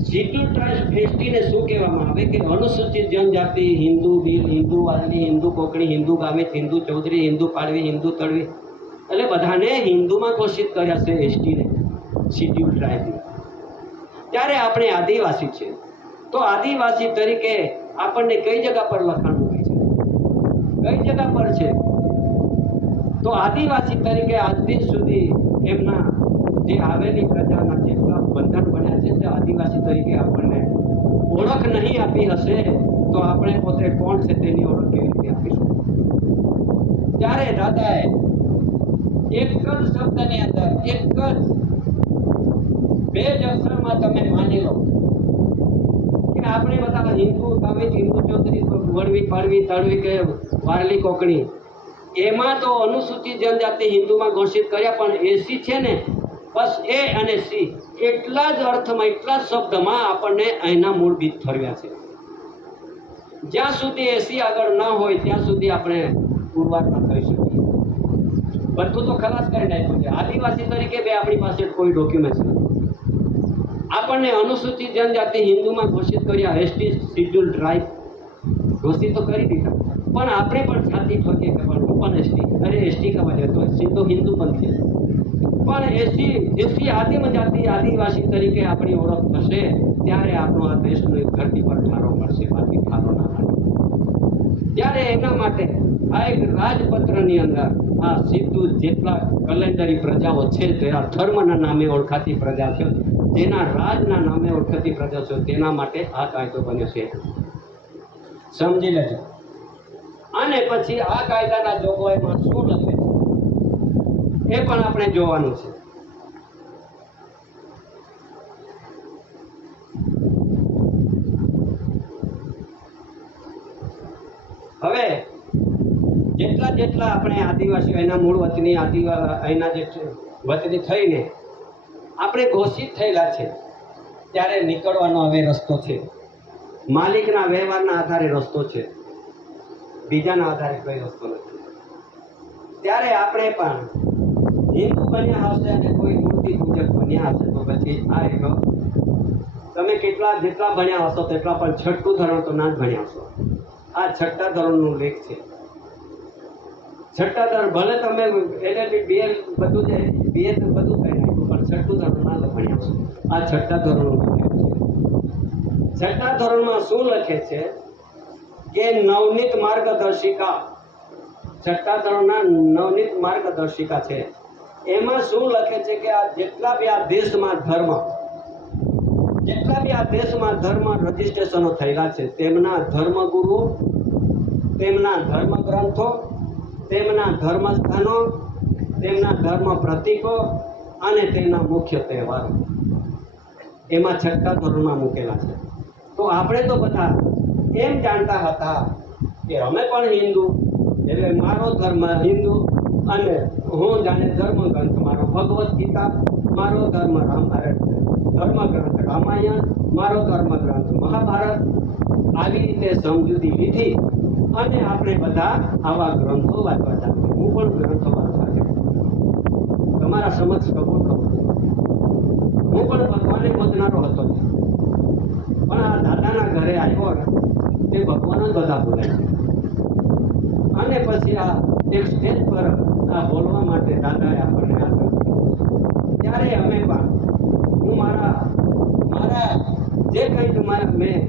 શિડ્યુલ ટ્રાઇબ એસટીને શું કહેવામાં આવે કે અનુસૂચિત જનજાતિ, હિન્દુ ભીલ, હિન્દુ વાલ્મી, હિન્દુ કોકણી, હિન્દુ ગામિત, હિન્દુ ચૌધરી, હિન્દુ પાડવી, હિન્દુ તળવી, એટલે બધાને હિન્દુમાં ઘોષિત કર્યા છે એસટીને, શિડ્યુલ ટ્રાઇબને. ત્યારે આપણે આદિવાસી છે, તો આદિવાસી તરીકે આપણને કઈ જગ્યા પર લખાણ મૂકે છે? કઈ જગ્યા પર છે? તો આદિવાસી તરીકે આજ દિન સુધી એમના જે આવેલી પ્રજાના જેટલા બંધન બન્યા છે તે આદિવાસી તરીકે આપણને ઓળખ નહીં આપી હશે તો આપણે પોતે કોણ છે તેની ઓળખ કેવી રીતે આપીશું? ત્યારે દાદાએ એક જ શબ્દની અંદર, એક જ 2 જ અક્ષરમાં તમે માની લો કે આપણે બધા હિન્દુ, કામિત, હિન્દુ ચૌધરી, વળવી, પાડવી, તળવી કે વારલી કોકણી, એમાં તો અનુસૂચિત જનજાતિ હિન્દુમાં ઘોષિત કર્યા, પણ એસી છે ને, બસ એ અને સી એટલા જ અર્થમાં, એટલા જ શબ્દમાં આપણને અહીંના મૂળ બીજ ફરવ્યા છે. જ્યાં સુધી એસી આગળ ન હોય ત્યાં સુધી આપણે પુરવાર ન થઈ શકીએ. બધું તો ખલાસ કરી નાખ્યું છે. આદિવાસી તરીકે બે આપણી પાસે કોઈ ડોક્યુમેન્ટ નથી. આપણને અનુસૂચિત જનજાતિ હિન્દુમાં ઘોષિત કર્યા, એસટી શિડ્યુલ ટ્રાઇબ ઘોષિત તો કરી દીધા, પણ આપણે પણ છાતી ઠોકીએ કે હું પણ એસટી, અરે એસટી કહેવા જાય તો સીધો હિન્દુ પણ છે. પણ એસી આદિમ જાતિ, આદિવાસી તરીકે આપણી ઓળખ થશે ત્યારે આપણો આ દેશનો એક ધરતી પર ઠારો મળશે, બાકી ઠારો ના મળે. ત્યારે એના માટે આ એક રાજપત્રની અંદર આ સીધું જેટલા કલેન્ડરી પ્રજાઓ છે, તેના ધર્મના નામે ઓળખાતી પ્રજા છે, તેના રાજના નામે ઓળખાતી પ્રજા છે, તેના માટે આ કાયદો બન્યો છે. સમજી લેજો. અને પછી આ કાયદાના જોગવાઈમાં શું લખે છે એ પણ આપણે જોવાનું છે. હવે જેટલા આપણે આદિવાસીઓ, એના મૂળ વતની અહીંના જે વતની થઈને આપણે ઘોષિત થયેલા છે, ત્યારે નીકળવાનો હવે રસ્તો છે. માલિકના વ્યવહારના આધારે રસ્તો છે, બીજાના આધારે કોઈ રસ્તો નથી. ત્યારે આપણે પણ હિન્દુ બન્યા હશે અને કોઈ મૂર્તિ પૂજક બન્યા હશે તો પછી આ એક તમે જેટલા ભણ્યા હશો તેટલા પણ છઠ્ઠું ધોરણ તો ના જ ભણ્યા હશો. આ છઠ્ઠા ધોરણનું લેખ છે. છઠ્ઠા ધોરણ ભલે તમે LLB BL બધું જ BA તો બધું કરી નાખ્યું પણ છઠ્ઠું ધોરણ ના ભણ્યા હશો. આ છઠ્ઠા ધોરણનું લેખ છે. છઠ્ઠા ધોરણમાં શું લખે છે કે નવનીત માર્ગદર્શિકા, છઠ્ઠા ધોરણના નવનીત માર્ગદર્શિકા છે. એમાં શું લખે છે કે આ જેટલા બી આ દેશમાં ધર્મ રજીસ્ટ્રેશનો થયેલા છે તેમના ધર્મગુરુ, તેમના ધર્મ ગ્રંથો, તેમના ધર્મસ્થાનો, તેમના ધર્મ પ્રતીકો અને તેમના મુખ્ય તહેવારો એમાં છઠ્ઠા ધોરણમાં મૂકેલા છે. તો આપણે તો બધા એમ જાણતા હતા કે અમે પણ હિન્દુ એટલે મારો ધર્મ હિન્દુ અને હું જાણે ધર્મગ્રંથ મારો ભગવદ્ ગીતા, મારો ધર્મગ્રંથ રામાયણ, મારો ધર્મગ્રંથ મહાભારત, આવી રીતે સમજૂતી લીધી અને આપણે બધા આવા ગ્રંથો વાંચવા ચાલુ. હું પણ ગ્રંથો વાંચવા ચાલુ. તમારા સમક્ષ કબૂલ કરું હું પણ ભગવાને બોલનારો હતો પણ આ દાદાના ઘરે આવ્યો ને તે ભગવાન જ બધા બોલાય છે. અને પછી આ એક સ્ટેજ પર આ બોલવા માટે દાદાએ આપણને આ ત્યારે અમે પણ હું મારા જે કંઈક મેં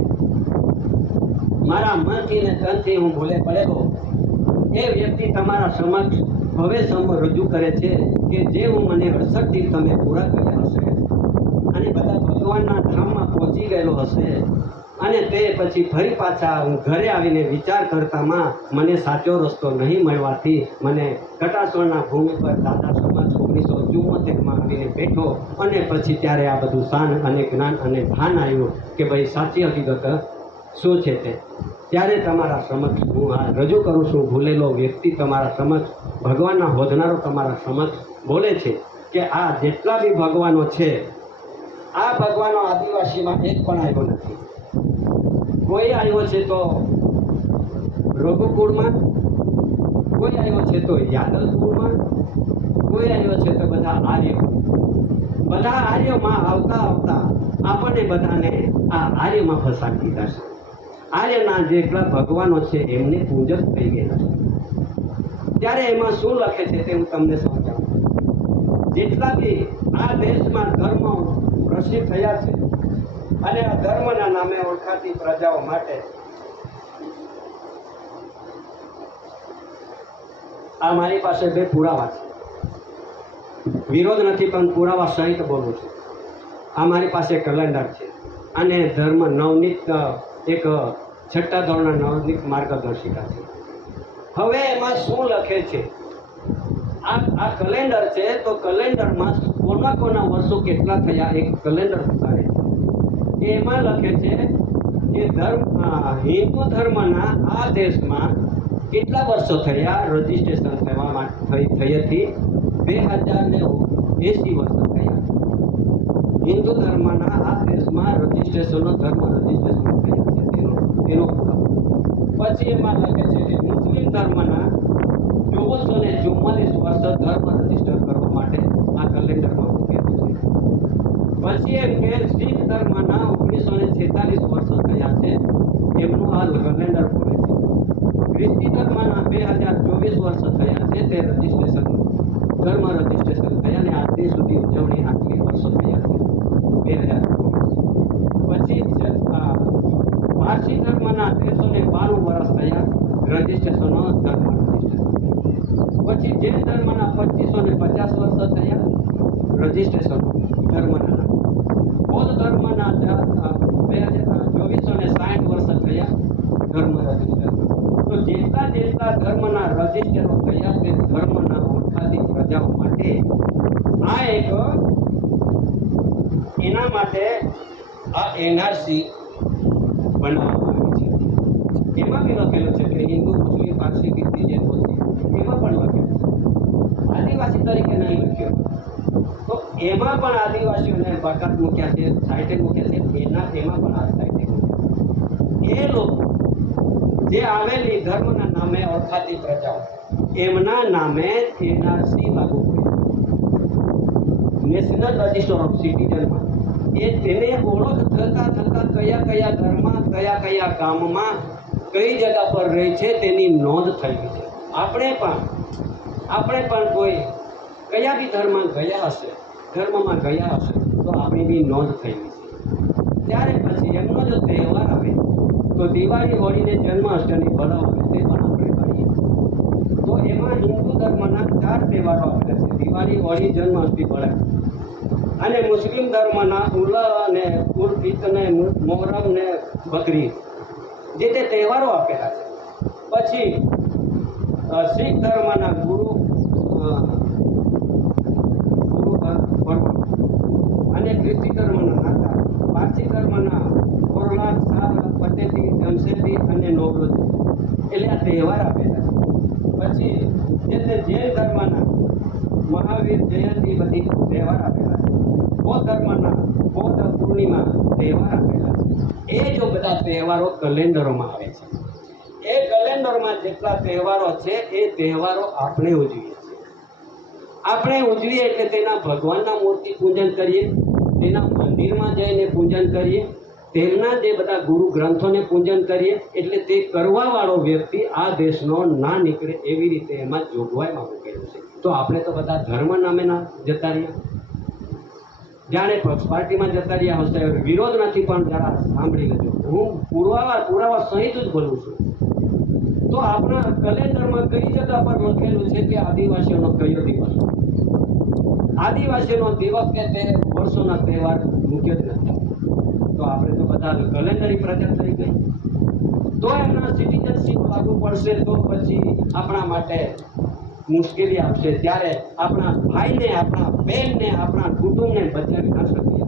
મારા મનથી ને તનથી હું ભૂલે પડેલો એ વ્યક્તિ તમારા સમક્ષ હવે રજૂ કરે છે કે જે હું મને 68 તમે પૂરા કર્યા હશે અને બધા ભગવાનના ધામમાં પહોંચી ગયેલો હશે અને તે પછી ફરી પાછા હું ઘરે આવીને વિચાર કરતામાં મને સાચો રસ્તો નહીં મળવાથી મને કટાસોળના ભૂમિ પર દાદા સમક્ષ 1974માં આવીને બેઠો અને પછી ત્યારે આ બધું શાન અને જ્ઞાન અને ભાન આવ્યું કે ભાઈ સાચી હકીકત શું છે તે. ત્યારે તમારા સમક્ષ હું આ રજૂ કરું છું. ભૂલેલો વ્યક્તિ તમારા સમક્ષ ભગવાનના હોદનારો તમારા સમક્ષ બોલે છે કે આ જેટલા બી ભગવાનો છે આ ભગવાનો આદિવાસીમાં એક પણ આવ્યો નથી. કોઈ આવ્યો છે તો રઘુકુળમાં, કોઈ આવ્યો છે તો યાદવ કુળમાં, કોઈ આવ્યો છે તો બધા આર્યોમાં આવતા આપણને બધાને આ આર્યમાં ફસાવી દીધા છે. આર્યના જેટલા ભગવાનો છે એમને પૂજક થઈ ગયેલા છે. ત્યારે એમાં શું લખે છે તે હું તમને સમજાવું. જેટલા બી આ દેશમાં ધર્મ પ્રસિદ્ધ થયા છે અને આ ધર્મના નામે ઓળખાતી પ્રજાઓ માટે આ મારી પાસે 2 પુરાવા છે. વિરોધ નથી પણ પુરાવા સહિત બોલું છું. આ મારી પાસે કેલેન્ડર છે અને ધર્મ નવનીત એક છઠ્ઠા ધોરણના નવનીત માર્ગદર્શિકા છે. હવે એમાં શું લખે છે આ કેલેન્ડર છે તો કેલેન્ડરમાં કોના વર્ષો કેટલા થયા એક કેલેન્ડર બતાવે છે. એમાં લખે છે કે હિન્દુ ધર્મના આ દેશમાં કેટલા વર્ષો થયા રજીસ્ટ્રેશન થઈ હતી 2080 વર્ષો થયા. હિન્દુ ધર્મના આ દેશમાં ધર્મ રજીસ્ટ્રેશન થયા છે તેનો પુરાવો. પછી એમાં લખે છે કે મુસ્લિમ ધર્મના 1444 વર્ષ ધર્મ રજીસ્ટર કરવા માટે આ કેલેન્ડરમાં મૂકેલું છે. પછી એમ કે શીખ ધર્મના 1946 વર્ષો થયા છે એમનું આ કેલેન્ડર બોલે છે. ખ્રિસ્તી ધર્મના 2024 વર્ષ થયા છે તે ધર્મ રજીસ્ટ્રેશન થયા અને આજ સુધી ઉજવણી આટલી વર્ષો થયા છે 2024. પછી પારસી ધર્મના 392 વર્ષ થયા રજીસ્ટ્રેશનો ધર્મ રજીસ્ટ્રેશન. પછી જૈન ધર્મના 2550 વર્ષ થયા રજીસ્ટ્રેશન ધર્મના. બૌદ્ધ ધર્મના 2460 વર્ષ થયા ધર્મ રજીસ્ટ્રેશન. તો જેટલા ધર્મના રજીસ્ટરો થયા તે ધર્મના ઓળખાતી પ્રજાઓ માટે આ એક એના માટે આ NRC બનાવવામાં આવી છે. એમાં બી લખેલું છે કે હિન્દુ, મુસ્લિમ, પારસી, ખ્રિસ્તી, જૈન, બૌદ્ધ એમાં પણ લખેલું છે. આદિવાસી તરીકે નહીં લખ્યો તો એમાં પણ આદિવાસીઓને બાકાત મૂક્યા છે, સાઈડે મૂક્યા છે. એમાં પણ આ સાઈડે મૂક્યા. એ લોકો જે આવેલી ધર્મના નામે ઓળખાતી પ્રજાઓ એમના નામે NRC લાગુ કર્યું. નેશનલ રજિસ્ટર ઓફ સિટીઝનમાં એ તેને ઓળખ થતાં કયા ઘરમાં કયા ગામમાં કઈ જગ્યા પર રહે છે તેની નોંધ થઈ ગઈ છે. આપણે પણ કોઈ કયા બી ધર્મમાં ગયા હશે તો આપણી બી નોંધ થઈ ગઈ છે. ત્યારે પછી એમનો જો તહેવાર આવે તો દિવાળી, હોળીને જન્માષ્ટમી બનાવો તે પણ આપણે કરીએ. તો એમાં હિન્દુ ધર્મના 4 તહેવારો આવેલા છે: દિવાળી, હોળી, જન્માષ્ટમી, બળદ. અને મુસ્લિમ ધર્મના ઉલ્લા ને ઉલ-ફિત ને મોહરમ ને બકરી જે તે તહેવારો આપેલા છે. પછી શીખ ધર્મના ગુરુ પર્વ અને ખ્રિસ્તી ધર્મના નાતાલ, પારસી ધર્મના ઓરલાદ, સાલ, પતેતી, જમશેદી અને નવરોઝ એટલે આ તહેવાર આપેલા છે. પછી જે તે જૈન ધર્મના મહાવીર જયંતિ બધી તહેવાર આપેલા છે. બૌદ્ધ ધર્મના બૌદ્ધ પૂર્ણિમા તહેવાર આપેલા છે. એ જો બધા તહેવારો કેલેન્ડરોમાં આવે છે. એ કેલેન્ડરમાં જેટલા તહેવારો છે એ તહેવારો આપણે ઉજવીએ છીએ. આપણે ઉજવીએ એટલે તેના ભગવાનના મૂર્તિ પૂજન કરીએ, તેના મંદિરમાં જઈને પૂજન કરીએ, તેમના જે બધા ગુરુ ગ્રંથોને પૂજન કરીએ. એટલે તે કરવાવાળો વ્યક્તિ આ દેશનો ના નીકળે એવી રીતે એમાં જોગવાઈમાં મૂકેલું છે. તો આપણે તો બધા ધર્મ નામે ના જતા રહ્યા, જાણે પક્ષ પાર્ટીમાં જતા રહ્યા હશે. વિરોધ નથી, પણ જરા સાંભળી લેજો, હું પુરાવા સહિત જ બોલું છું. તો આપણા કેલેન્ડરમાં કઈ જગ્યા પર લખેલું છે કે આદિવાસીઓનો કયો દિવસ? આદિવાસીનો દિવસ કે તે વર્ષોના તહેવાર મુખ્ય જ નથી. તો આપણે તો બધા કેલેન્ડરી પ્રજા થઈ ગઈ. તો એમના સિટીઝનશીપ લાગુ પડશે તો પછી આપણા માટે મુશ્કેલી આવશે. ત્યારે આપણા ભાઈને, આપણા બહેનને, આપણા કુટુંબને બચાવી ના શકીએ.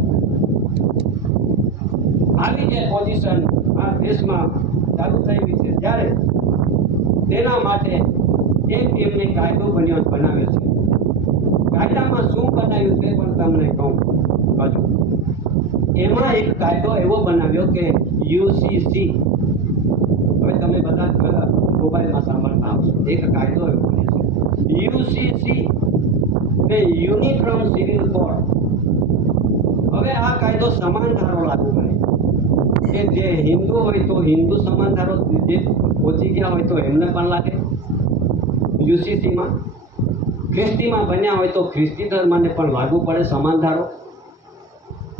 આવી જે પોઝિશન આ દેશમાં ચાલુ થઈ ગઈ છે, ત્યારે તેના માટે એમને કાયદો બનાવ્યો છે. કાયદામાં શું બનાવ્યું તે પણ તમને કહું. હજુ એમાં એક કાયદો એવો બનાવ્યો કે યુસીસી. હવે તમે બધા મોબાઈલમાં સાંભળતા આવશો. એક કાયદો એવો બને છે યુસીસી, તે યુનિફોર્મ સિવિલ કોડ. હવે આ કાયદો સમાન ધારો લાગુ કરે કે જે હિન્દુ હોય તો હિન્દુ સમાન ધારો, જે પહોંચી ગયા હોય તો એમને પણ લાગે યુસીસીમાં. ખ્રિસ્તીમાં બન્યા હોય તો ખ્રિસ્તી ધર્મને પણ લાગુ પડે સમાન ધારો.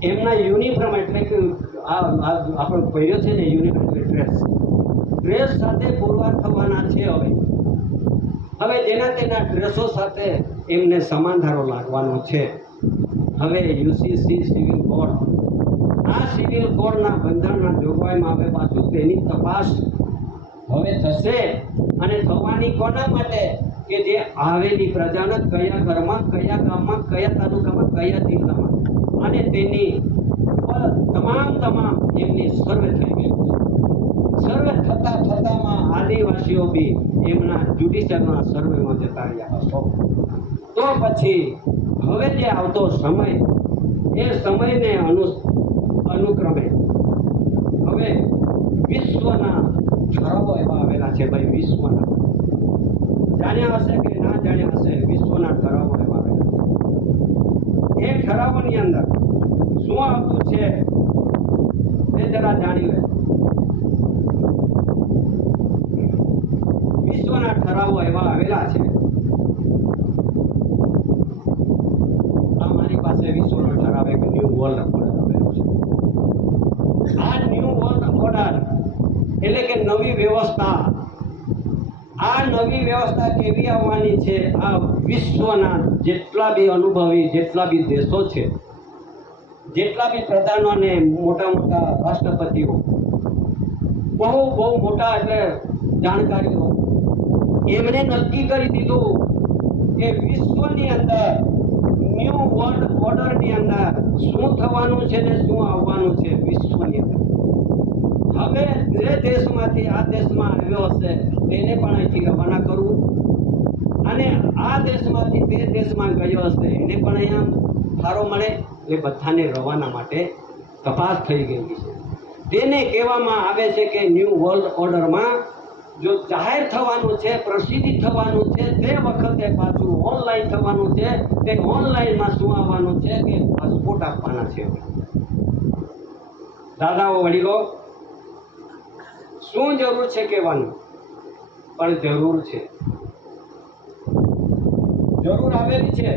એમના યુનિફોર્મ એટલે કે આપણો પહેર્યો છે ને યુનિફોર્મ એટલે ડ્રેસ સાથે પુરવાર થવાના છે. હવે જેના તેના ડ્રેસો સાથે એમને સમાન ધારો લાગવાનો છે. હવે યુસીસી સિવિલ કોડ, આ સિવિલ કોડના બંધારણના જોગવાઈમાં હવે પાછું તેની તપાસ હવે થશે. અને થવાની કોના માટે? કે જે આવેલી પ્રજાને કયા ઘરમાં, કયા ગામમાં, કયા તાલુકામાં, કયા જિલ્લામાં, અને તેની તમામ એમની સર્વે થઈ ગઈ છે. સર્વે થતામાં આદિવાસીઓ બી એમના જ્યુડિશિયલના સર્વેમાં જતા રહ્યા હતો. તો પછી હવે જે આવતો સમય, એ સમયને અનુક્રમે હવે વિશ્વના ઠરાવો એવા આવેલા છે. ભાઈ, વિશ્વના જાણ્યા હશે કે ના જાણ્યા હશે, વિશ્વના ઠરાવો એવા આવેલા છે. એ ઠરાવોની અંદર શું આવતું છે તે જરા જાણી લે. વિશ્વના ઠરાવો એવા આવેલા છે. આ મારી પાસે વિશ્વનો ઠરાવ એક ન્યૂ વર્લ્ડ ઓર્ડર આવેલો છે. આ ન્યૂ વર્લ્ડ ઓર્ડર એટલે કે નવી વ્યવસ્થા. આ નવી વ્યવસ્થા કેવી આવવાની છે? આ વિશ્વના જેટલા બી અનુભવી, જેટલા બી દેશો છે, જેટલા બી પ્રધાનો અને મોટા રાષ્ટ્રપતિઓ, બહુ મોટા એટલે જાણકારીઓ, એમણે નક્કી કરી દીધું કે વિશ્વની અંદર ન્યૂ વર્લ્ડ ઓર્ડરની અંદર શું થવાનું છે ને શું આવવાનું છે વિશ્વની અંદર. હવે જે દેશમાંથી આ દેશમાં આવ્યો હશે તેને પણ અહીંથી રવાના કરવું, અને આ દેશમાંથી તે દેશમાં ગયો હશે એને પણ અહીંયા ફાળો મળે. એટલે બધાને રવાના માટે તપાસ થઈ ગઈ છે. તેને કહેવામાં આવે છે કે ન્યૂ વર્લ્ડ ઓર્ડરમાં જો જાહેર થવાનું છે, પ્રસિદ્ધિ થવાનું છે, તે વખતે પાછું ઓનલાઈન થવાનું છે. તે ઓનલાઈનમાં શું આવવાનું છે? પાસપોર્ટ આપવાના છે. દાદાઓ વડીલો, શું જરૂર છે કહેવાનું? પણ જરૂર છે, જરૂર આવેલી છે.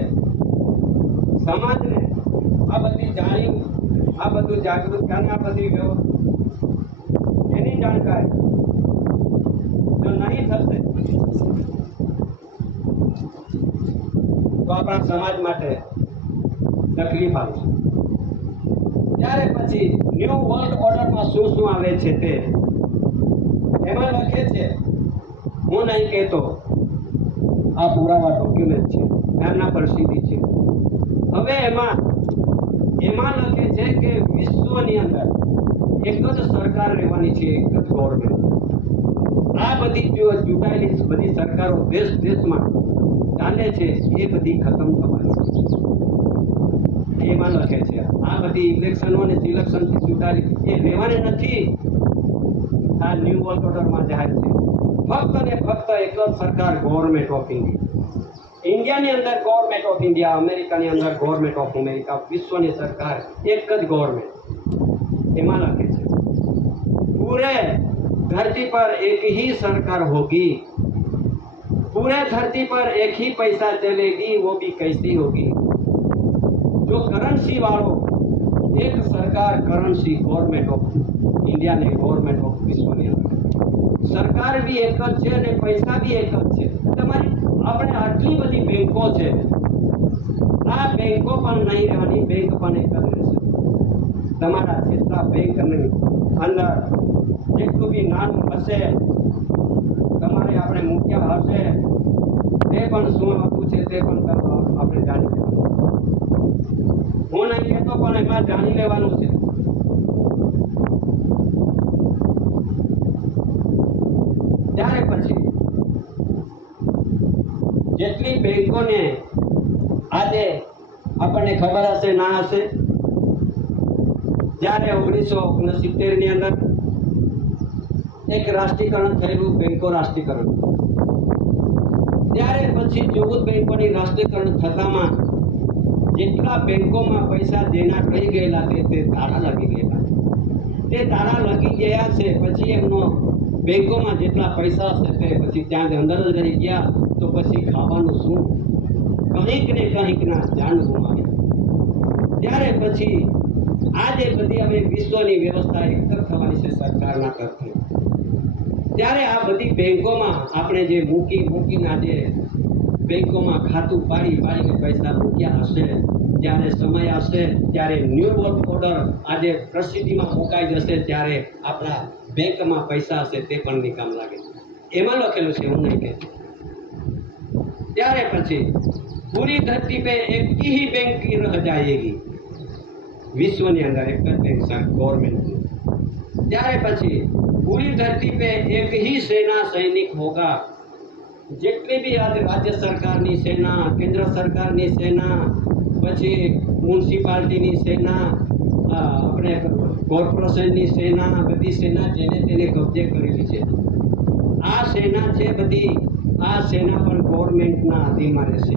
સમાજને આ બધી જાણી, આ બધું જાગૃત અને આ બધી એની જાણકારી જો નહીં થશે તો આપણા સમાજ માટે તકલીફ આવશે. ત્યારે પછી ન્યૂ વર્લ્ડ ઓર્ડરમાં શું શું આવે છે તે એમાં લખે છે, હું નહીં કહેતો, આ પુરાવા ડોક્યુમેન્ટ છે, એમના પર સીધી છે. હવે એમાં લખે છે કે વિશ્વની અંદર એક જ સરકાર રહેવાની છે, એક જ ગવર્મેન્ટ. આ બધી જો ચૂંટાયેલી બધી સરકારો દેશમાં ચાલે છે એ બધી ખતમ થવાની એમાં લખે છે. આ બધી ઇલેક્શનો અને સિલેક્શનથી ચૂંટાયેલી એ રહેવાની નથી. આ ન્યૂ વર્લ્ડ ઓર્ડરમાં જાહેર છે ફક્ત ને ફક્ત એક જ સરકાર, ગવર્મેન્ટ ઓફ ઇન્ડિયા. ઇન્ડિયાની અંદર ગવર્મેન્ટ ઓફ ઇન્ડિયા, અમેરિકાની અંદર ગવર્મેન્ટ ઓફ અમેરિકા, વિશ્વની સરકાર એક જ ગવર્મેન્ટ. એમાં લખે છે પૂરે धरती पर एक ही सरकार होगी, पूरे धरती पर एक ही पैसा चलेगी, वो भी कैसी होगी? जो करंसी वालों एक सरकार, करंसी गवर्नमेंट ऑफ इंडिया ने गवर्नमेंट ऑफ विश्व ने सरकार भी एक જ છે અને પૈસા भी એક જ છે. તમારી આપણે આટલી બધી બેંકો છે, આ બેંકો પણ નહીં રહેવાની, બેંક પણ એક જ રહેશે. તમારા જેટલા બેંકની અંદર જેટલું બી નાનું હશે, તમારે આપણે મૂક્યા હશે, તે પણ શું આપવું છે તે પણ આપણે જાણી લેવાનું. હું નહીં કહેતો પણ એમાં જાણી લેવાનું છે. ત્યારે પછી જેટલી બેંકોને આજે આપણને ખબર હશે ના હશે, જ્યારે 1969 ની અંદર એક રાષ્ટ્રીયકરણ થયેલું, બેંકો રાષ્ટ્રીયકરણ, ત્યારે પછી 14 બેંકોની રાષ્ટ્રીયકરણ થતામાં જેટલા બેંકોમાં પૈસા દેના રહી ગયેલા તે તાળા લાગી ગયેલા. તે તાળા લાગી ગયા છે પછી એમનો બેંકોમાં જેટલા પૈસા હશે તે પછી ત્યાં અંદર જ રહી ગયા. તો પછી ખાવાનું શું? કંઈક ને કંઈકના જાન ગુમાવી. ત્યારે પછી આજે બધી હવે વિશ્વની વ્યવસ્થા એક જ થવાની છે સરકારના તરફથી. ત્યારે આ બધી બેંકોમાં આપણે જે મૂકીને આજે બેંકોમાં ખાતું પાડીને પૈસા મૂક્યા હશે, જ્યારે સમય આવશે ત્યારે ન્યૂ વર્લ્ડ ઓર્ડર આજે પ્રસિદ્ધિમાં મુકાઈ જશે, ત્યારે આપણા બેંકમાં પૈસા હશે તે પણ નિકામ લાગે. એમાં લખેલું છે, હું નહીં કહેતો. ત્યારે પછી પૂરી ધરતી पे एक ही बैंक रह जाएगी, વિશ્વની અંદર એક જ બેંક ગવર્મેન્ટ. ત્યારે પછી पूरी धरती पे एक ही सेना सैनिक होगा. જેટલી બી આજે રાજ્ય સરકારની સેના, કેન્દ્ર સરકારની સેના, પછી મ્યુનિસિપાલિટીની સેના, આપણે કોર્પોરેશનની સેના, બધી સેના જેને તેને કબજે કરેલી છે, આ સેના છે બધી, આ સેના પણ ગવર્મેન્ટના અધીનમાં રહેશે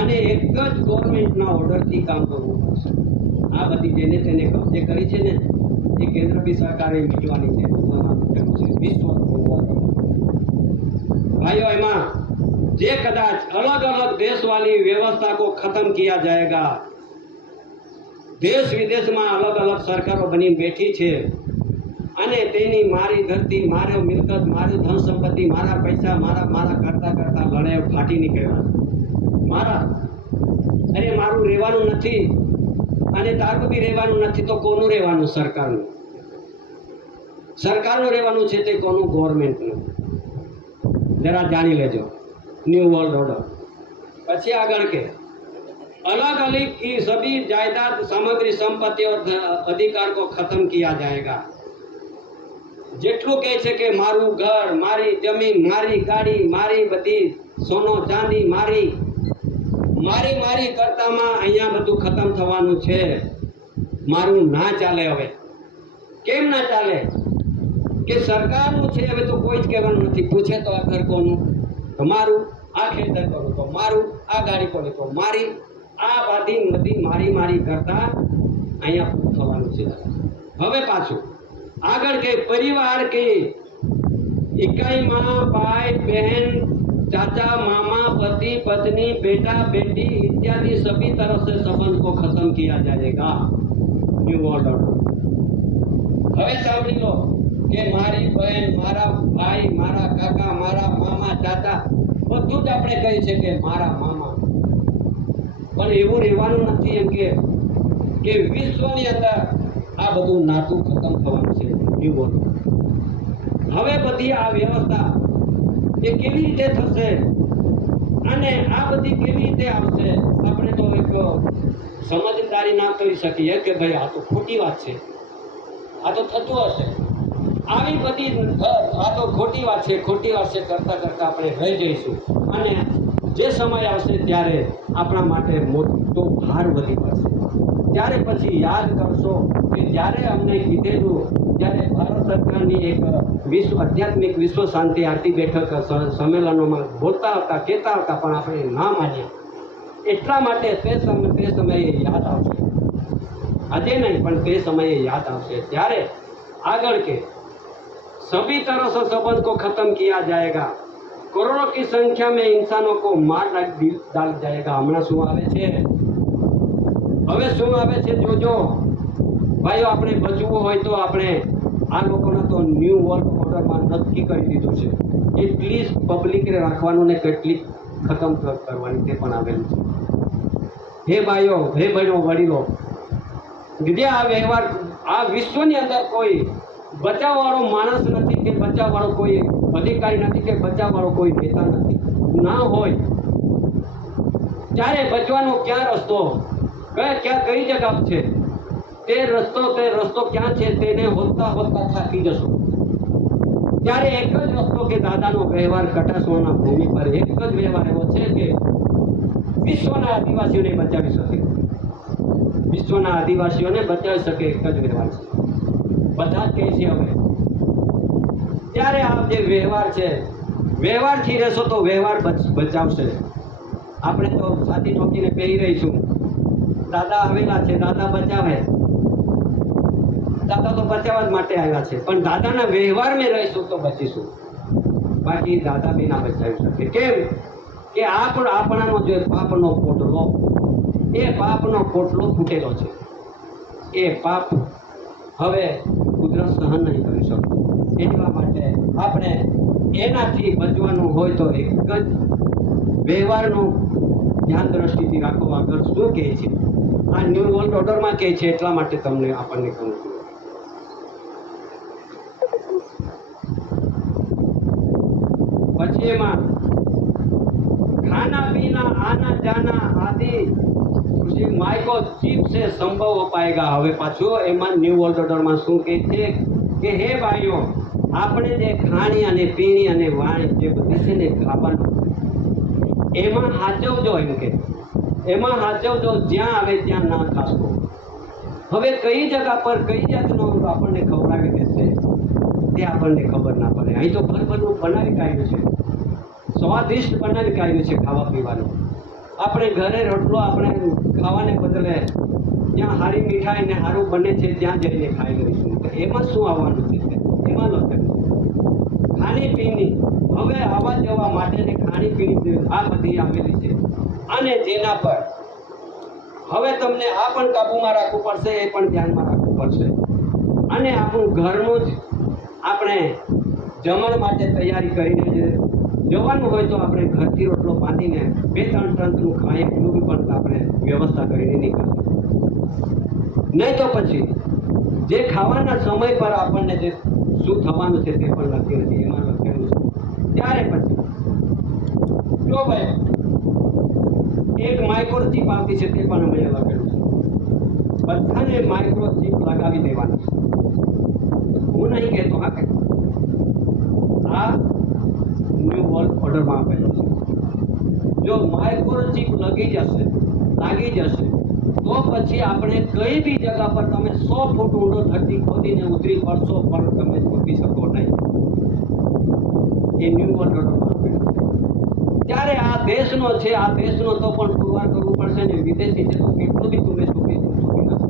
અને એક જ ગવર્મેન્ટના ઓર્ડરથી કામ કરવું પડશે. આ બધી જેને તેને કબજે કરી છે ને એ केंद्र भी सरकारे मिलवानी है. विश्व भाइयों, एमा जे कदाच अलग अलग देश वाली व्यवस्था को खत्म किया जाएगा. देश विदेश में अलग अलग सरकारों बनी बैठी है અને તેની મારી ધરતી, મારો મિલકત, મારું ધન સંપત્તિ, મારા પૈસા, મારા કરતા કરતા લડાઈ ફાટી નીકળ્યા. અરે મારું રહેવાનું નથી અને તારું બી રહેવાનું નથી તો કોનું રહેવાનું? સરકારનું. સરકારનું રહેવાનું છે તે કોનું? ગવર્મેન્ટનું. જરા જાણી લેજો न्यू वर्ल्ड ऑर्डर. પછી આગળ કે अलग अलग की सभी जायदाद, सामग्री, संपत्ति और अधिकार को खत्म किया जाएगा. જેટલું કહે છે કે મારું ઘર, મારી જમીન, મારી ગાડી, મારી બધી સોનો ચાંદી, મારી કરતામાં અહીંયા બધું ખતમ થવાનું છે. મારું ના ચાલે. હવે કેમ ના ચાલે? કે સરકારનું છે, હવે તો કોઈ જ કહેવાનું નથી. પૂછે તો આ ઘર કોનું? તો મારું. આ ખેતર કોનું? તો મારું. આ ગાડી કોની? તો મારી. આ બધી મારી કરતા અહીંયા પૂરું થવાનું છે. હવે પાછું આગળ કે પરિવાર કે इकाई माँ भाई बहन चाचा मामा पति पत्नी बेटा बेटी इत्यादि सभी तरह से संबंध को खत्म किया जाएगा. New world order. હવે સાંભળી લો કે મારી બહેન, મારા ભાઈ, મારા કાકા, મારા મામા, ચાચા બધું જ આપણે કહી છે કે મારા મામા, પણ એવું રહેવાનું નથી. એમ કે વિશ્વની અંદર આ બધું નાતું ખતમ થવાનું છે. New world. હવે બધી આ વ્યવસ્થા એ કેવી રીતે થશે અને આ બધી કેવી રીતે આવશે? આપણે તો એક સમજદારી ના કરી શકીએ કે ભાઈ આ તો ખોટી વાત છે, આ તો થતું હશે, આવી બધી આ તો ખોટી વાત છે કરતા આપણે રહી જઈશું અને જે સમય આવશે ત્યારે આપણા માટે મોટો ભાર વધી પડશે. ત્યારે પછી યાદ કરશો કે જ્યારે અમને કીધેલું, જ્યારે ભારત સરકારની એક આધ્યાત્મિક વિશ્વ શાંતિ આરતી બેઠક સંમેલનોમાં બોલતા હતા, કહેતા હતા, પણ આપણે ના માન્યા. એટલા માટે તે સમયે યાદ આવશે. આજે નહીં પણ તે સમયે યાદ આવશે. ત્યારે આગળ કે सभी तरह से संबंध को खत्म किया जाएगा, करोड़ों की संख्या में इंसानों को मार डाल जाएगा. हमણાં શું આવે છે? હવે શું આવે છે? જોજો ભાઈઓ, આપણે બચવું હોય તો આપણે આ લોકોને તો ન્યૂ વર્લ્ડ ઓર્ડરમાં નક્કી કરી દીધું છે. એટલી જ પબ્લિક રાખવાનું ને કેટલી ખતમ કરવાની તે પણ આવેલું છે. હે ભાઈઓ, હે બહેનો, વડીલો, જે આ વ્યવહાર આ વિશ્વની અંદર કોઈ બચાવવાળો માણસ નથી કે બચાવવાળો કોઈ અધિકારી નથી કે બચાવવાળો કોઈ નેતા નથી. ના હોય ત્યારે બચવાનો ક્યાં રસ્તો, કઈ જગ્યા છે? તે રસ્તો ક્યાં છે? તેને હોતા થાકી જશો. ત્યારે એક જ રસ્તો કે દાદાનો વ્યવહાર કટાસવાના ભૂમિ પર એક જ વ્યવહાર એવો છે કે વિશ્વના આદિવાસીઓને બચાવી શકે. વિશ્વના આદિવાસીઓને બચાવી શકે એક જ વ્યવહાર છે. બધા જ કહે છે હવે. ત્યારે આ જે વ્યવહાર છે, વ્યવહારથી રહેશો તો વ્યવહાર બચાવશે. આપણે તો સાથી ઠોકીને પહેરી રહીશું. દાદા આવેલા છે, દાદા બચાવે. દાદા તો બચાવવા જ માટે આવ્યા છે, પણ દાદાના વ્યવહારમાં રહીશું તો બચીશું. બાકી દાદા બી ના બચાવી શકે. કેમ કે આપણાનો જે પાપનો પોટલો, એ પાપનો પોટલો ફૂટેલો છે. એ પાપ હવે કુદરત સહન નહીં કરી શકતું. એટલા માટે આપણે એનાથી બચવાનું હોય તો એક જ વ્યવહારનું ધ્યાન દ્રષ્ટિથી રાખો. આગળ શું કહે છે આ ન્યૂ વર્લ્ડ ઓર્ડરમાં કહે છે, એટલા માટે તમને આપણને કહું છું. પછી એમાં खाना पीना आना जाना आदि माइको जीव से संभव हो पाएगा. હવે પાછું એમાં ન્યૂ વર્લ્ડ ઓર્ડરમાં શું કહે છે કે હે ભાઈઓ, આપણે જે ખાણી અને પીણી અને વાણી જે બધી છે ને ખાવાનું, એમાં હાચવજો. એમ કે એમાં હાચવજો, જ્યાં આવે ત્યાં ના ખાશો. હવે કઈ જગ્યા પર કઈ જાતનું આપણને ખવડાવી દેશે તે આપણને ખબર ના પડે. અહીં તો ભરભરનું બનાવી કાઢ્યું છે, સ્વાદિષ્ટ બનાવી કાઢ્યું છે ખાવા પીવાનું. આપણે ઘરે રોટલો આપણે ખાવાને બદલે ત્યાં સારી મીઠાઈ ને સારું બને છે ત્યાં જઈને ખાઈ લઈશું. તો એમાં શું આવવાનું છે? એમાં લખેલું ખાણીપીણી. હવે આવવા જવા માટેની ખાણીપીણી આ બધી આવેલી છે. અને જેના પર હવે તમને આ પણ કાબૂમાં રાખવું પડશે, એ પણ ધ્યાનમાં રાખવું પડશે. અને આપણું ઘરનું જ આપણે જમણ માટે તૈયારી કરીને જવાનું હોય તો આપણે ઘરથી રોટલો બાંધીને 2-3 ટંકનું ખાઈએ એટલું પણ આપણે વ્યવસ્થા કરીને નીકળવું. નહીં તો પછી જે ખાવાના સમય પર આપણને જે શું થવાનું છે તે પણ લખ્યું નથી, એમાં લખેલું છે. ત્યારે પછી જો ભાઈ એક માઇક્રોચીપ આવતી છે, તે પણ અમે લખેલું છે. બધાને માઇક્રોચીપ લગાવી દેવાનું છે. હું નહીં કહેતો, હા, આ ન્યૂ વર્લ્ડ ઓર્ડરમાં આપેલું છે. જો માઇક્રોચીપ લાગી જશે તો પછી આપણે કઈ બી જગ્યા પર તમે 100 ફૂટ ઊંડો ધરતી ખોદીને ઉતરી પડશો પણ તમે છૂટી શકો નહીં. એ ન્યૂ વર્લ્ડ ઓર્ડરમાં આપેલું છે. ત્યારે આ દેશનો છે, આ દેશનો તો પણ પુરવાર કરવું પડશે ને વિદેશી છે તો કેટલું બી તમે છોપી નાખો.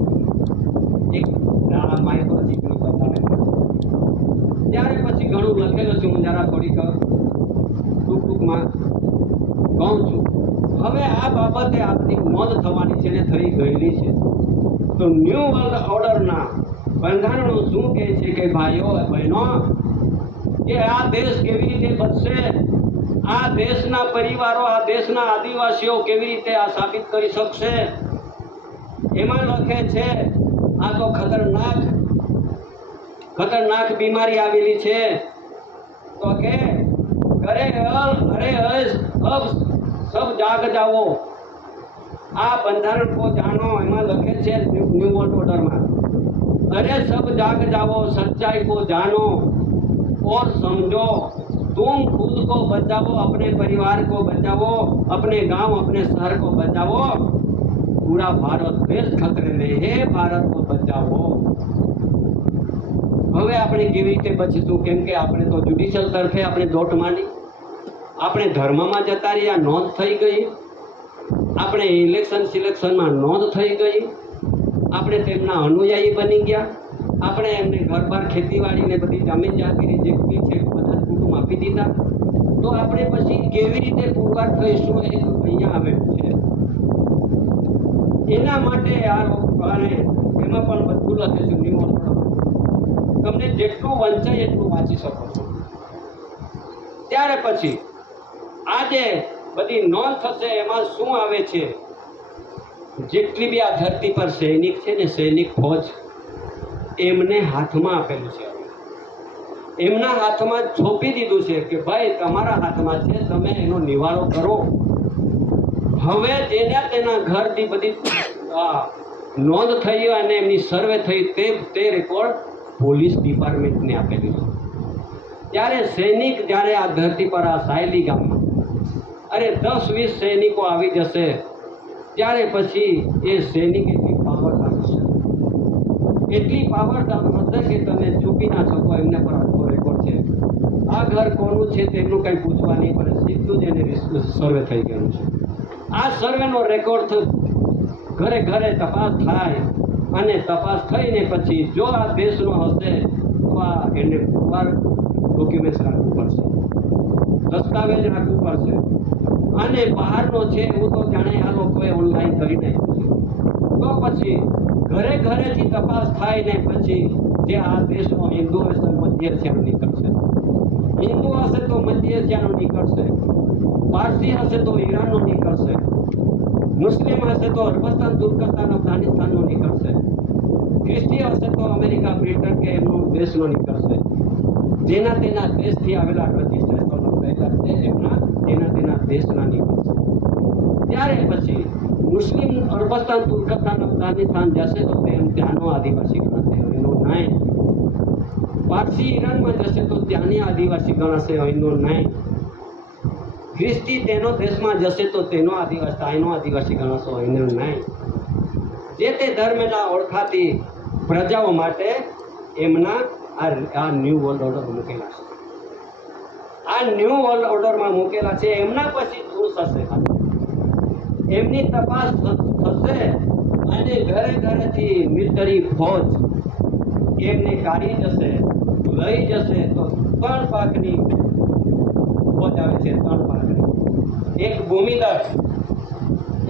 એક આ માઇક્રોચિપની બધાને ત્યારે પછી ઘણું લખેલું છે, હું જરા થોડીક ટૂંકમાં કહું છું. હવે આ બાબતે આ બધી નોંધ થવાની છે ને થઈ ગયેલી છે. તો ન્યૂ વર્લ્ડ ઓર્ડરના બંધારણો શું કહે છે કે ભાઈઓ બહેનો કે આ દેશ કેવી રીતે બચશે, આ દેશના પરિવારો, આ દેશના આદિવાસીઓ કેવી રીતે આ સાબિત કરી શકશે. એમાં લખે છે આ તો ખતરનાક બીમારી આવેલી છે. તો કે અરે અબ સબ જાગ જાઓ, આ બંધારણ કો જાનો. એમાં લખે છે ન્યू वर्ल्ड ऑर्डर में, अरे सब जाग जाओ, सच्चाई को जानो और समझो, तुम खुद को बचाओ, अपने परिवार को बचाओ, अपने गांव अपने शहर को बचाओ, पूरा भारत देश खतरे में है, भारत को बचाओ. હવે આપણે કેવી રીતે બચીશું? કેમ કે આપણે તો જ્યુડિશિયલ તરફે આપણે દોટ માંડી, આપણે ધર્મમાં જતા રહ્યા, નોંધ થઈ ગઈ, આપણે સિલેક્શનમાં નોંધ થઈ ગઈ, આપણે તેમના અનુયાયી બની ગયા, આપણે એમને ઘર-બાર ખેતીવાડીને બધી જમીન જાગીરી જેટલી છે બધા કુટુંબ આપી દીધા. તો આપણે પછી કેવી રીતે પુરવાર થઈશું એ અહીંયા આવેલું છે. એના માટે આ લોકોને એમાં પણ બધું લખે છે ન્યૂ વર્લ્ડ. તમને જેટલું વંચાય એટલું વાંચી શકો છો. ત્યારે પછી આજે બધી નોંધ થશે એમાં શું આવે છે, જેટલી બી આ ધરતી પર સૈનિક છે ને, સૈનિક ફોજ, એમને હાથમાં આપેલું છે. એમના હાથમાં છોપી દીધું છે કે ભાઈ તમારા હાથમાં છે, તમે એનો નિવારો કરો. હવે તેના ઘરની બધી નોંધ થઈ અને એમની સર્વે થઈ, તે રેકોર્ડ પોલીસ ડિપાર્ટમેન્ટને આપેલું છે. ત્યારે સૈનિક જ્યારે આ ધરતી પર આ સાયલી ગામમાં 10-20 સૈનિકો આવી જશે, ત્યારે પછી એ સૈનિક એટલી પાવરદાર હશે કે તમે ચૂકી ના શકો. એમને પર આખો રેકોર્ડ છે. આ ઘર કોનું છે તેમનું કંઈ પૂછવા નહીં પડે, સીધું જ એને સર્વે થઈ ગયું છે. આ સર્વેનો રેકોર્ડ ઘરે ઘરે તપાસ થાય અને તપાસ થઈને પછી જો આ દેશનો હશે તો આ એને પુરવાર ડોક્યુમેન્ટ્સ રાખવું પડશે, દસ્તાવેજ રાખવું પડશે. અને બહારનો છે એવું તો જાણે આ લોકોએ ઓનલાઈન કરી નાખ્યું છે. તો પછી ઘરે ઘરેથી તપાસ થાય ને પછી જે આ દેશનો હિન્દુ હશે મધ્ય એશિયાનો નીકળશે, હિન્દુ હશે તો મધ્ય એશિયાનો નીકળશે, પારસી હશે તો ઈરાનનો નીકળશે, મુસ્લિમ હશે તો અરબસ્તાન, તુર્કસ્તાન, અફઘાનિસ્તાનનો નીકળશે, ખ્રિસ્તી હશે તો અમેરિકા, બ્રિટન કે એમનો દેશનો નીકળશે. જેના તેના દેશથી આવેલા રજિસ્ટ્રેશનો થયેલા છે એમના તેના દેશના નીકળશે. ત્યારે પછી મુસ્લિમ અરબસ્તાન, તુર્કસ્તાન, અફઘાનિસ્તાન જશે તો ત્યાંનો આદિવાસી ગણાશે, એનો નહીં. પારસી ઈરાનમાં જશે તો ત્યાંની આદિવાસી ગણાશે, એનો નહીં. ખ્રિસ્તી તેનો દેશમાં જશે તો તેનો આદિવાસી, અહીંનો આદિવાસી ગણાશો, એનો નહીં. જે તે ધર્મના ઓળખાતી પ્રજાઓ માટે એમના આ ન્યૂ વર્લ્ડ ઓર્ડર મૂકેલા છે. આ ન્યૂ વર્લ્ડ ઓર્ડરમાં મૂકેલા છે. એમના પછી શું થશે? એમની તપાસ થશે અને ઘરે ઘરેથી મિલિટરી ફોજ એમને કાઢી જશે, લઈ જશે. તો 3 પાકની ફોજ આવે છે, 3 પાકની. એક ભૂમિદળ,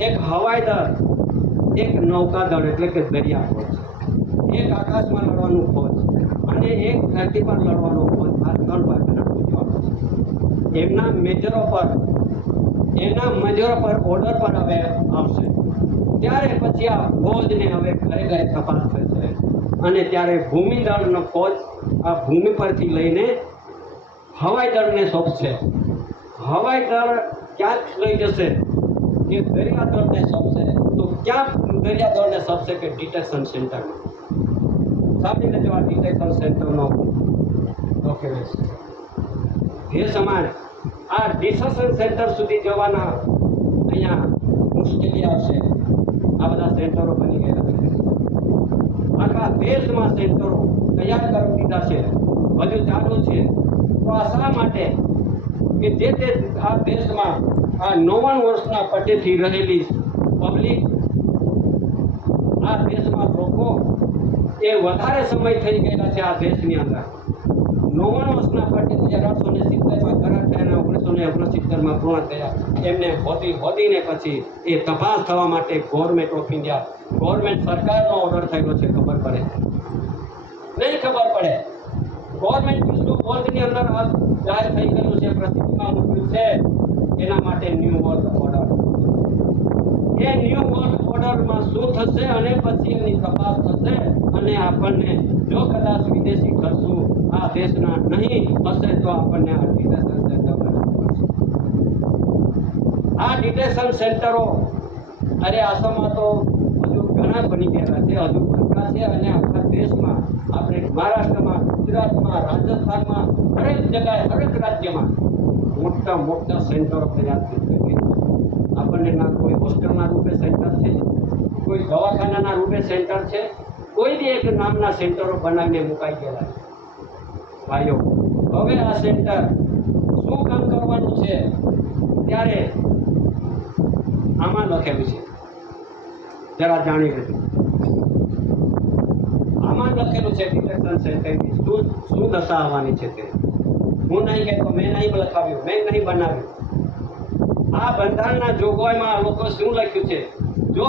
એક હવાઈ દળ, એક નૌકાદળ એટલે કે દરિયા ફોજ, એક આકાશમાં લડવાનું ફોજ અને એક ધરતી પર લડવાનું ફોજ. આ 3 પાકના ફોજો આવે છે. એમના મેજરો પર ઓર્ડર પર હવે આવશે. ત્યારે પછી આ ફોજને હવે ઘરે ઘરે તપાસ થશે અને ત્યારે ભૂમિદળનો ફોજ આ ભૂમિ પરથી લઈને હવાઈ દળને સોંપશે. હવાઈ દળ ક્યાં લઈ જશે કે દરિયા દળને સોંપશે. તો ક્યાં દરિયા દળને સોંપશે કે ડિટેક્શન સેન્ટરમાં. સાબિત લેજો આ ડિટેક્શન સેન્ટરનો ડોક્યુમેન્ટ. એ સમાન આ ડિટેક્શન સેન્ટર સુધી જવાના અહીંયા મુશ્કેલી આવશે. આ બધા સેન્ટરો બની ગયા છે, આખા દેશમાં સેન્ટરો તૈયાર કરી દીધા છે, હજુ ચાલુ છે. તો આ શા માટે કે જે તે આ દેશમાં આ 99 વર્ષના પટેથી રહેલી પબ્લિક, આ દેશમાં લોકો એ વધારે સમય થઈ ગયેલા છે આ દેશની અંદર. 99 વર્ષના પટેથી 1870માં કરાર થયા અને 1969માં પૂર્ણ થયા. એમને હોદીને પછી એ તપાસ થવા માટે ગવર્મેન્ટ ઓફ ઇન્ડિયા, ગવર્મેન્ટ સરકારનો ઓર્ડર થયેલો છે. ખબર પડે નહીં? ખબર પડે. ગવર્મેન્ટ વિશ્વ બોર્ડની અંદર આ જાહેર થઈ ગયેલું છે, પ્રસિદ્ધિમાં મૂક્યું છે. એના માટે ન્યૂ વર્લ્ડ ઓર્ડર. એ ન્યૂ વર્લ્ડ ઓર્ડરમાં શું થશે અને પછી એની તપાસ થશે અને આપણને જો કદાચ વિદેશી ખર્ચું આ દેશના નહીં હશે તો આપણને આ ડિટેશન સેન્ટર બનાવવું પડશે. આ ડિટેશન સેન્ટરો અરે આસામમાં તો હજુ ઘણા બની ગયેલા છે, હજુ બનતા છે અને આખા દેશમાં, આપણે મહારાષ્ટ્રમાં, ગુજરાતમાં, રાજસ્થાનમાં, હરેક જગ્યાએ, હરેક રાજ્યમાં મોટા મોટા સેન્ટરો તૈયાર થઈ શકે. આપણને ના કોઈ હોસ્ટેલના રૂપે સેન્ટર છે, કોઈ દવાખાનાના રૂપે સેન્ટર છે, કોઈ બી એક નામના સેન્ટરો બનાવીને મુકાઈ ગયેલા છે. ભાઈઓ, હવે આ સેન્ટર શું કામ કરવાનું છે? ત્યારે આમાં લખેલું છે, જરા જાણી લેજો. આમાં લખેલું છે ડિટેક્શન સેન્ટરની શું દશા આવવાની છે તે. હું નહીં કહેતો, મેં નહીં લખાવ્યું, મેં નહીં બનાવ્યું. આ બંધારણના જોગવાઈમાં લોકો શું લખ્યું છે? જો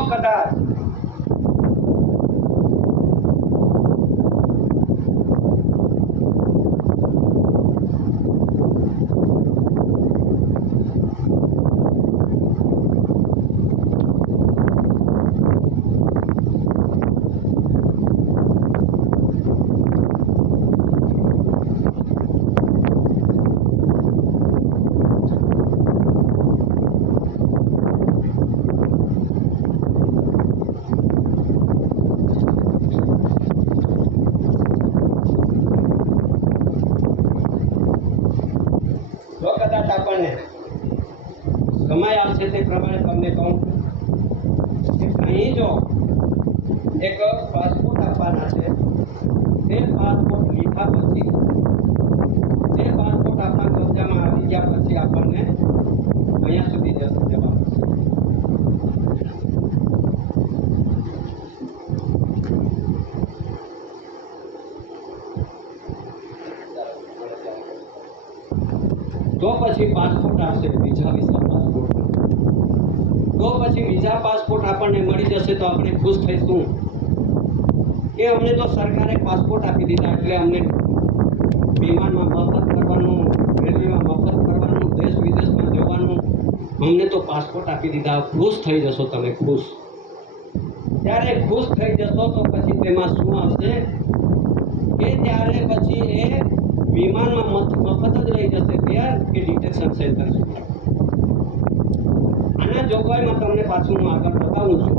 કદાચ આપણને સમય આવશે તે પ્રમાણે તમને કહું કે અહીં જો એક પાસપોર્ટ આપવાના છે, તે પાસપોર્ટ લીધા પછી, તે પાસપોર્ટ આપણા કબજામાં આવી ગયા પછી આપણને અહીંયા સુધી જવાનું છે. તો પછી પાસપોર્ટ આવશે, બીજા વિઝા પાસપોર્ટ. તો પછી વિઝા પાસપોર્ટ આપણને મળી જશે તો આપણે ખુશ થઈશું કે અમને તો સરકારે પાસપોર્ટ આપી દીધા એટલે અમને વિમાનમાં મફત ફરવાનું, રેલવેમાં મફત ફરવાનું, દેશ વિદેશમાં જવાનું, અમને તો પાસપોર્ટ આપી દીધા. ખુશ થઈ જશો તમે, ખુશ. ત્યારે ખુશ થઈ જશો તો પછી તેમાં શું આવશે કે ત્યારે પછી એ વિમાનમાં મફત જ રહી જશે ત્યાં કે ડિટેક્શન સેન્ટર સુધી. આના જોગવાઈમાં તમને પાછું હું આગળ બતાવું છું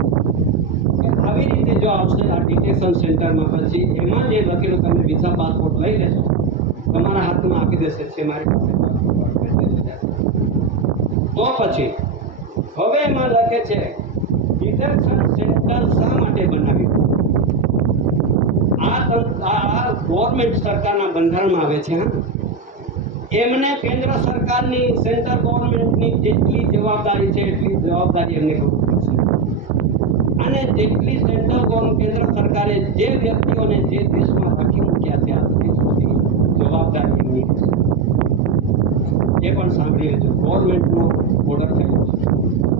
કે આવી રીતે જો આવશે આ ડિટેક્શન સેન્ટરમાં પછી એમાં જે લખેલું તમે વિઝા પાસપોર્ટ લઈ લેશો, તમારા હાથમાં આપી દેશે છે મારી પાસે તો પછી હવે એમાં લખે છે ડિટેક્શન સેન્ટર શા માટે બનાવ્યું. આ ગવર્મેન્ટ સરકારના બંધારણમાં આવે છે. એમને કેન્દ્ર સરકારની, સેન્ટ્રલ ગવર્મેન્ટની જેટલી જવાબદારી છે એટલી જવાબદારી એમને કરવું પડશે. અને જેટલી સેન્ટ્રલ ગવર્મેન્ટ, કેન્દ્ર સરકારે જે વ્યક્તિઓને જે દેશમાં રાખી મૂક્યા છે આજ દિન સુધી, જવાબદારી એમની છે. એ પણ સાંભળી લેજો, ગવર્મેન્ટનો ઓર્ડર થયો છે.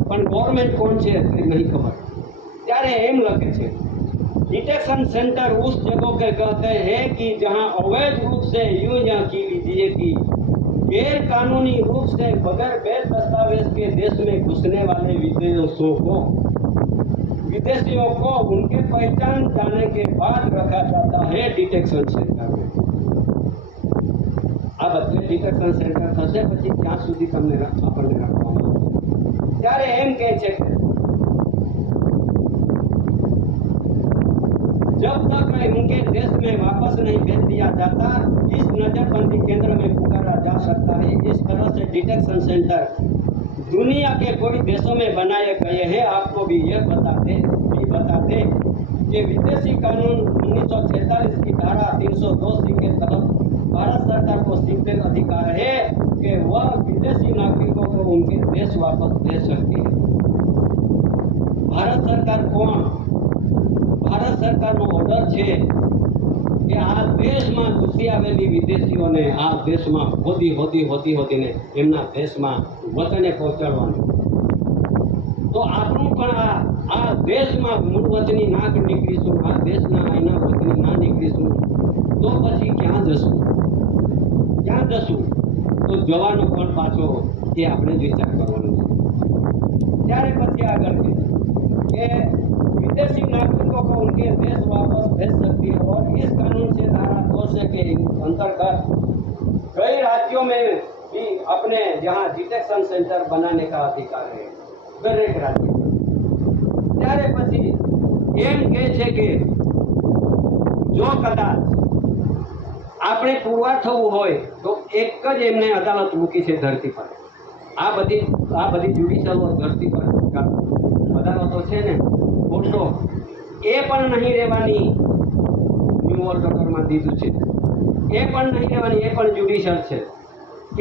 પણ ગવર્મેન્ટ કોણ છે તે નહીં ખબર. ત્યારે એમ લખે છે डिटेक्शन सेंटर उस जगह के कहते हैं कि जहां अवैध रूप से यूं या की लीजिए कि गैर कानूनी रूप से बगैर वैध दस्तावेज के देश में घुसने वाले विदेशियों को उनके पहचान जाने के बाद रखा जाता है डिटेक्शन सेंटर में. આ બધે ડિટેક્શન સેન્ટર થશે પછી ત્યાં સુધી તમને આપણને રાખવામાં આવશે. ત્યારે એમ કહે છે કે जब तक उनके देश में वापस नहीं भेज दिया जाता, इस नजरबंदी केंद्र में पुकारा जा सकता है. इस तरह से डिटेक्शन सेंटर दुनिया के कोई देशों में बनाए गए हैं. आपको भी ये बताते कि विदेशी कानून 1946 की धारा 302 सी के तहत भारत सरकार को सीमित अधिकार है कि वह विदेशी नागरिकों को उनके देश वापस दे सकती है। भारत सरकार कोण? भारत सरकारનો ઓર્ડર છે કે આ દેશમાં ઘૂસી આવેલી વિદેશીઓને આ દેશમાં હોદીને એમના દેશમાં વતને પહોંચાડવાનું. તો આપણું પણ આ દેશમાં મૂળ વતની ના નીકળીશું, આ દેશના અહીંના વતની ના નીકળીશું તો પછી ક્યાં જશું? તો જવાનો પણ પાછો એ આપણે જ વિચાર કરવાનો છે. ત્યારે પછી આગળ કે विदेशी नागरिकों को उनके देश वापस भेज सकती है और इस कानून से धारा 2 के अंतर्गत कई राज्यों में भी अपने यहाँ डिटेक्शन सेंटर बनाने का अधिकार है दरेक राज्य. ત્યારે પછી એમ કહે છે કે જો કદાચ આપણે પુરવાર થવું હોય તો એક જ એમને અદાલત મૂકી છે ધરતી પર. આ બધી જ્યુડિશિયલ ધરતી પર અદાલતો છે ને, કોર્ટો, એ પણ નહીં રહેવાની. ન્યૂ વર્લ્ડ ઓર્ડરમાં દીધું છે એ પણ નહીં રહેવાની, એ પણ જ્યુડિશિયલ છે.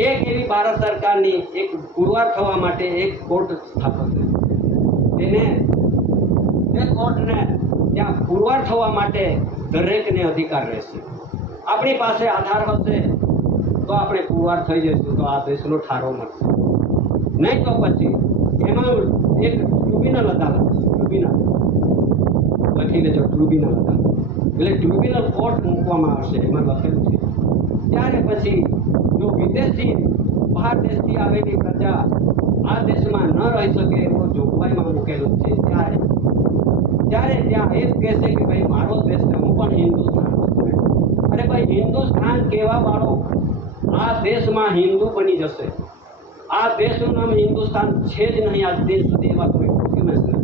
એક એવી ભારત સરકારની એક પુરવાર થવા માટે એક કોર્ટ સ્થાપશે. તે કોર્ટને ત્યાં પુરવાર થવા માટે દરેકને અધિકાર રહેશે. આપણી પાસે આધાર હશે તો આપણે પુરવાર થઈ જઈશું તો આ દેશનો ઠારો મળશે. નહીં તો પછી એમાં એક ટ્રિબ્યુનલ અદાલત, લખી લેજો, ટ્રિબ્યુનલ અદાલત એટલે ટ્રિબ્યુનલ કોર્ટ મૂકવામાં આવશે, એમાં લખેલું છે. ત્યારે પછી જો વિદેશી બહાર દેશથી આવેલી પ્રજા આ દેશમાં ન રહી શકે એવો જોગવાઈમાં મૂકેલું છે, ત્યારે ત્યાં એ જ કહેશે કે ભાઈ મારો દેશ છે, હું પણ હિન્દુસ્તાન છું. અને ભાઈ હિન્દુસ્તાન કહેવા વાળો આ દેશમાં હિન્દુ બની જશે. આ દેશનું નામ હિન્દુસ્તાન છે જ નહીં આજ દિન સુધી, એવા કોઈ ડોક્યુમેન્ટ નથી.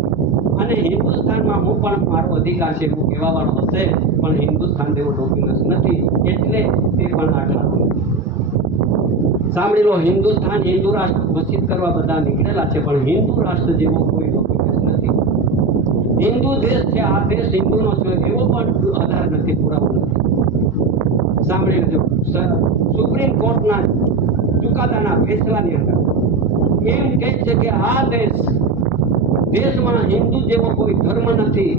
અને હિન્દુસ્તાનમાં હું પણ મારો અધિકાર છે એવું કહેવા વાળો હશે, પણ હિન્દુસ્તાન જેવો ડોક્યુમેન્ટ નથી, એટલે તે પણ આટલા સાંભળી લો. હિન્દુસ્તાન હિન્દુ રાષ્ટ્ર ઘોષિત કરવા બધા નીકળેલા છે, પણ હિન્દુ રાષ્ટ્ર જેવો કોઈ ડોક્યુમેન્ટ નથી. હિન્દુ દેશ છે, આ દેશ હિન્દુનો છે એવો પણ આધાર નથી, પુરાવો નથી. સાંભળી લેજો. સુપ્રીમ કોર્ટના ચુકાદાના ફેસલાની અંદર એમ કહે છે કે આ દેશમાં હિન્દુ જેવો કોઈ ધર્મ નથી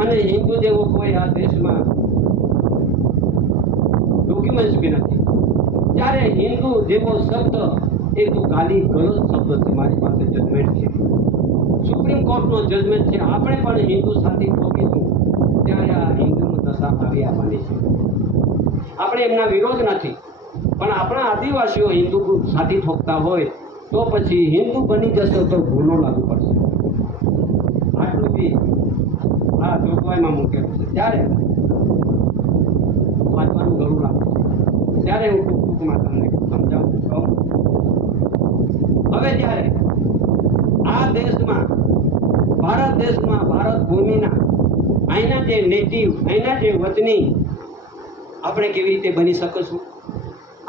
અને હિન્દુ જેવો કોઈ આ દેશમાં ડોક્યુમેન્ટ્સ બી નથી. ત્યારે હિન્દુ જેવો શબ્દ એ તો ગાલી ગલોચ શબ્દ છે. મારી પાસે જજમેન્ટ છે, સુપ્રીમ કોર્ટનો જજમેન્ટ છે. આપણે પણ હિન્દુ સાથે ઠોકીશું ત્યારે આ હિન્દુનું દશા આવી આવવાની છે. આપણે એમના વિરોધ નથી, પણ આપણા આદિવાસીઓ હિન્દુ સાથી ઠોકતા હોય તો પછી હિન્દુ બની જશે તો ગુનો લાગુ પડશે. આટલું બી આ જોગવાઈમાં મૂકેલું છે. ત્યારે વાંચવાનું ઘણું લાગે છે, ત્યારે હું ટૂંકમાં તમને સમજાવું કહું. હવે જ્યારે આ દેશમાં ભારત ભૂમિના અહીંના જે નેટિવ, અહીંના જે વતની આપણે કેવી રીતે બની શકીશું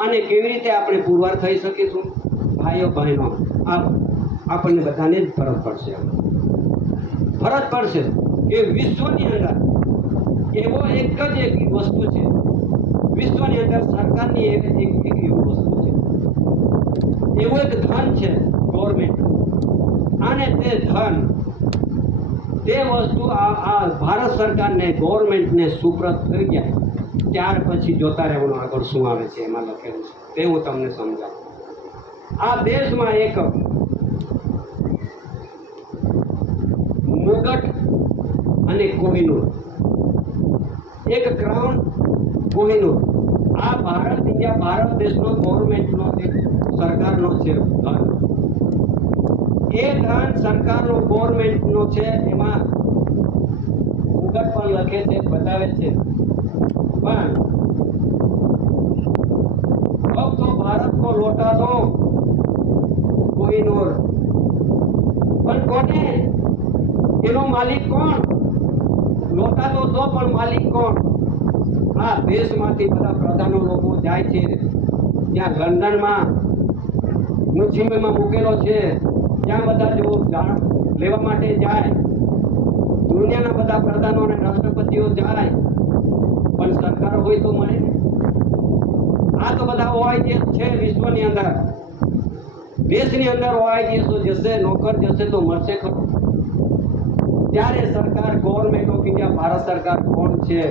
અને કેવી રીતે આપણે પુરવાર થઈ શકીશું? ભાઈઓ બહેનો, આપણને બધાને જ ફરજ પડશે કે વિશ્વની અંદર એવો એક જ એક વસ્તુ છે, વિશ્વની અંદર સરકારની એક એવી વસ્તુ છે, એવું એક ધન છે ગવર્મેન્ટ, અને તે ધન, તે વસ્તુ આ ભારત સરકારને, ગવર્મેન્ટને સુપ્રત થઈ જાય ત્યાર પછી જોતા રહેવાનું આગળ શું આવે છે એમાં લખેલું છે, તે હું તમને સમજાવું. આ દેશમાં એક મુગટ અને કોહિનૂર, એક ક્રાઉન કોહિનૂર, આ ભારત દેશનો ગવર્મેન્ટનો એક સરકારનો છે ધન. એ ધન સરકારનો ગવર્મેન્ટનો છે. એમાં મુગટ પણ લખે છે, બતાવે છે, પણ अब तो भारत को लौटा दो कोहिनूर. પણ કોને? એનો માલિક કોણ? લौटा દો તો પણ માલિક કોણ? આ દેશમાંથી બધા પ્રધાનો લોકો જાય છે ત્યાં લંડનમાં મ્યુઝિયમમાં મૂકેલો છે, ત્યાં બધા જો લેવા માટે જાય, દુનિયાના બધા પ્રધાનો અને રાષ્ટ્રપતિઓ જાય, પણ સરકાર હોય તો મળે ને. આ તો બધા ઓઆઈજીએસ છે વિશ્વની અંદર, દેશની અંદર ઓઆઈજીએસ જશે, નોકર જશે તો મળશે ખરું? ત્યારે સરકાર ગવર્મેન્ટ ઓફ ઇન્ડિયા ભારત સરકાર કોણ છે?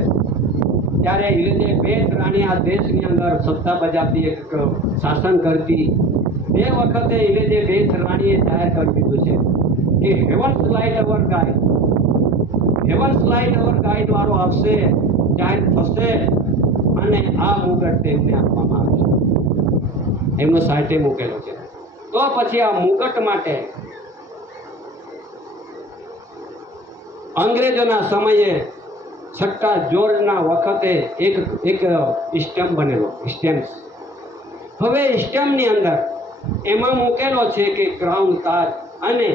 ત્યારે એલિઝાબેથ રાણી આ દેશની અંદર સત્તા બજાવતી, એક શાસન કરતી, એ વખતે એલિઝાબેથ રાણીએ જાહેર કરી દીધું છે કે હેવન્સ લાઇટ અવર ગાઈડ, હેવન્સ લાઇટ અવર ગાઈડ વાળો આવશે, જાહેર થશે અને આ મુગટ તેમને આપવામાં આવશે. એમનો સાહિત્ય મૂકેલો છે. તો પછી આ મુગટ માટે અંગ્રેજોના સમયે છઠ્ઠા જોર્જના વખતે એક સ્ટેમ્પ બનેલો, સ્ટેમ્પ. હવે સ્ટેમ્પની અંદર એમાં મૂકેલો છે કે ક્રાઉન તાજ અને